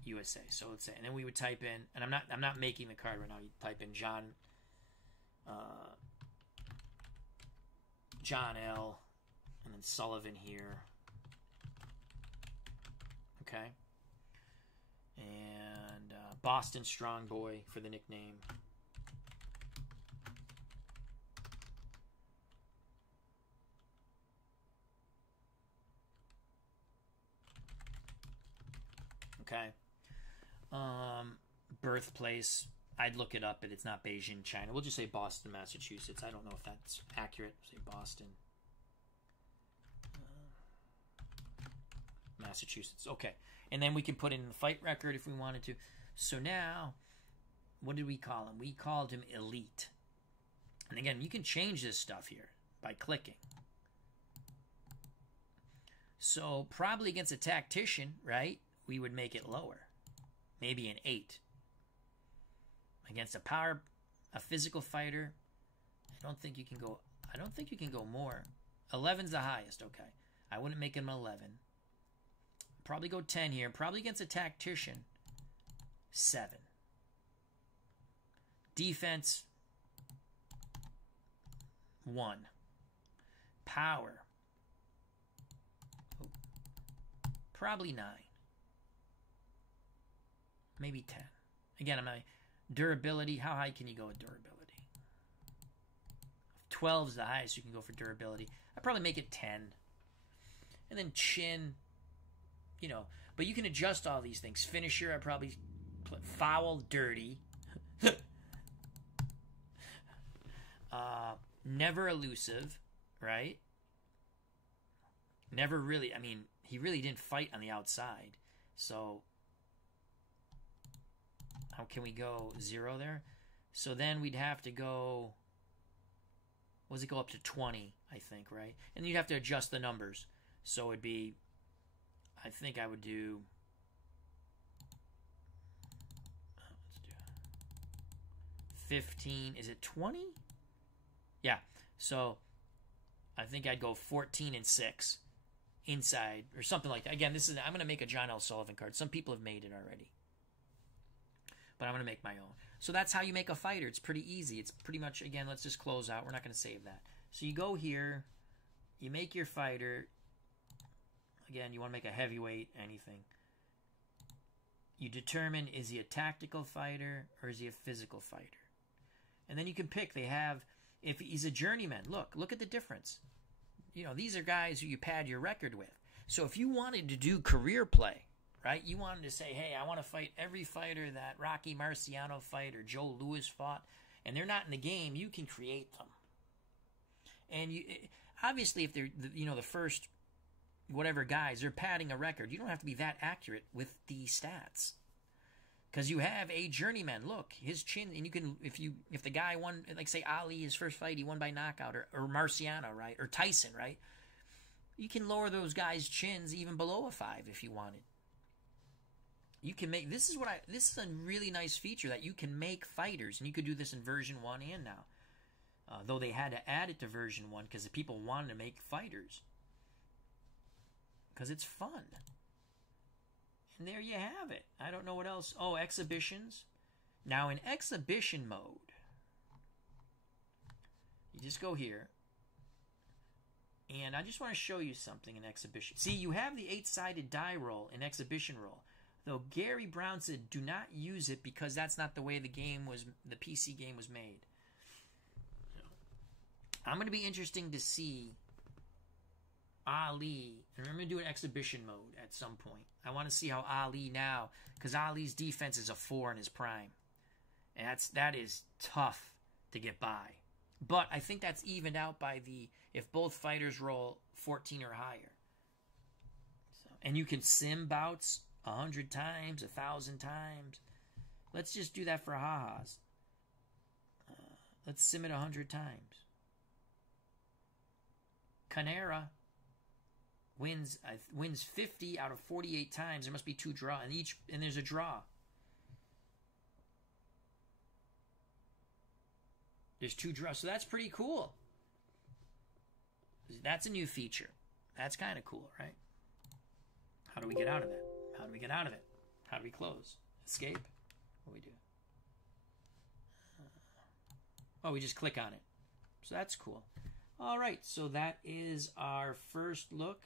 USA. So let's say, and then we would type in, and I'm not making the card right now. You type in John L. and then Sullivan here. Okay. And Boston Strong Boy for the nickname. Okay. Birthplace, I'd look it up, but it's not Beijing, China. We'll just say Boston, Massachusetts. I don't know if that's accurate. Say Boston, Massachusetts. Okay. And then we can put in the fight record if we wanted to. So now, what did we call him? We called him Elite. And again, you can change this stuff here by clicking. So probably against a tactician, right, we would make it lower. Maybe an 8. Against a physical fighter, I don't think you can go more. 11's the highest, okay. I wouldn't make him 11. Probably go 10 here. Probably against a tactician, 7. Defense, 1. Power, probably 9. Maybe 10. Again, durability, how high can you go with durability? 12 is the highest you can go for durability. I'd probably make it 10. And then chin, you know. But you can adjust all these things. Finisher, I'd probably put foul, dirty. Never elusive, right? Never really, he really didn't fight on the outside. So how can we go 0 there? So then we'd have to go, what does it go up to 20, I think, right? And you'd have to adjust the numbers. So it'd be, I think I would do, let's do 15, is it 20? Yeah, so I think I'd go 14-6 inside or something like that. Again, I'm going to make a John L. Sullivan card. Some people have made it already, but I'm going to make my own. So that's how you make a fighter. It's pretty easy. It's pretty much, again, let's just close out. We're not going to save that. So you go here, you make your fighter. Again, you want to make a heavyweight, anything. You determine, is he a tactical fighter or is he a physical fighter? And then you can pick. They have, if he's a journeyman, look at the difference. You know, these are guys who you pad your record with. So if you wanted to do career play, right? You wanted to say, hey, I want to fight every fighter that Rocky Marciano fight or Joe Louis fought, and they're not in the game, you can create them. And you obviously, if they're, the first whatever guys, they're padding a record. You don't have to be that accurate with the stats. Because you have a journeyman. Look, his chin, and you can, if the guy won, like say Ali, his first fight, he won by knockout, or Marciano, right? Or Tyson, right? You can lower those guys' chins even below a 5 if you wanted. You can make, this is a really nice feature that you can make fighters, and you could do this in version 1 and now. Though they had to add it to version 1 because the people wanted to make fighters. Because it's fun. And there you have it. I don't know what else. Oh, exhibitions. Now in exhibition mode, you just go here. And I just want to show you something in exhibition. See, you have the 8-sided die roll in exhibition roll. Though Gary Brown said do not use it because that's not the way the PC game was made. I'm going to be interesting to see Ali, and I'm going to do an exhibition mode at some point. I want to see how Ali now, because Ali's defense is a 4 in his prime. And that is tough to get by. But I think that's evened out by if both fighters roll 14 or higher. So, and you can sim bouts 100 times, 1,000 times. Let's just do that for ha-has. Let's sim it 100 times. Canera wins 50 out of 48 times. There must be 2 draws, and there's a draw. There's 2 draws, so that's pretty cool. That's a new feature. That's kind of cool, right? How do we get out of that? How do we get out of it? How do we close? Escape? What do we do? Oh, we just click on it. So that's cool. All right, so that is our first look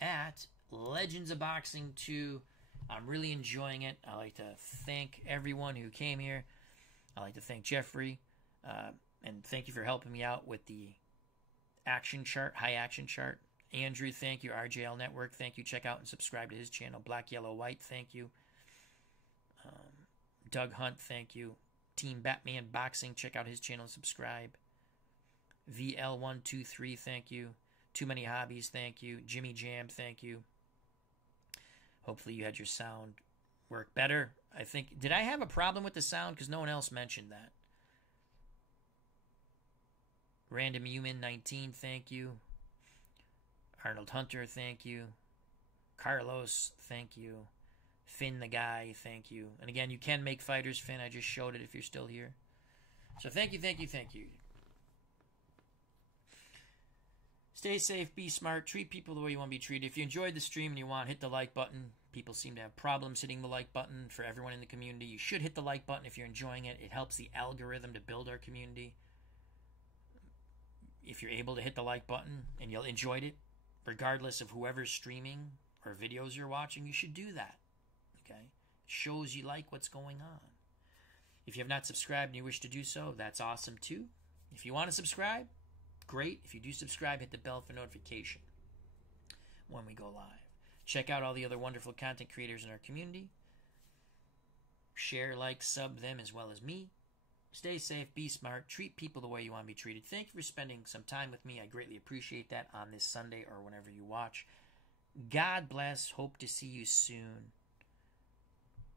at Legends of Boxing 2. I'm really enjoying it. I'd like to thank everyone who came here. I'd like to thank Jeffrey, and thank you for helping me out with the action chart, high action chart. Andrew, thank you. RJL Network, thank you. Check out and subscribe to his channel. Black, Yellow, White, thank you. Doug Hunt, thank you. Team Batman Boxing, check out his channel and subscribe. VL123, thank you. Too Many Hobbies, thank you. Jimmy Jam, thank you. Hopefully you had your sound work better. I think, did I have a problem with the sound? Because no one else mentioned that. Random Human 19, thank you. Arnold Hunter, thank you. Carlos, thank you. Finn the Guy, thank you. And again, you can make fighters, Finn. I just showed it if you're still here. So thank you, thank you, thank you. Stay safe, be smart, treat people the way you want to be treated. If you enjoyed the stream and you want, hit the like button. People seem to have problems hitting the like button for everyone in the community. You should hit the like button if you're enjoying it. It helps the algorithm to build our community. If you're able to hit the like button and you enjoyed it, regardless of whoever's streaming or videos you're watching, you should do that. Okay? It shows you like what's going on. If you have not subscribed and you wish to do so, that's awesome too. If you want to subscribe, great. If you do subscribe, hit the bell for notification when we go live. Check out all the other wonderful content creators in our community. Share, like, sub them as well as me. Stay safe, be smart, treat people the way you want to be treated. Thank you for spending some time with me. I greatly appreciate that on this Sunday or whenever you watch. God bless. Hope to see you soon.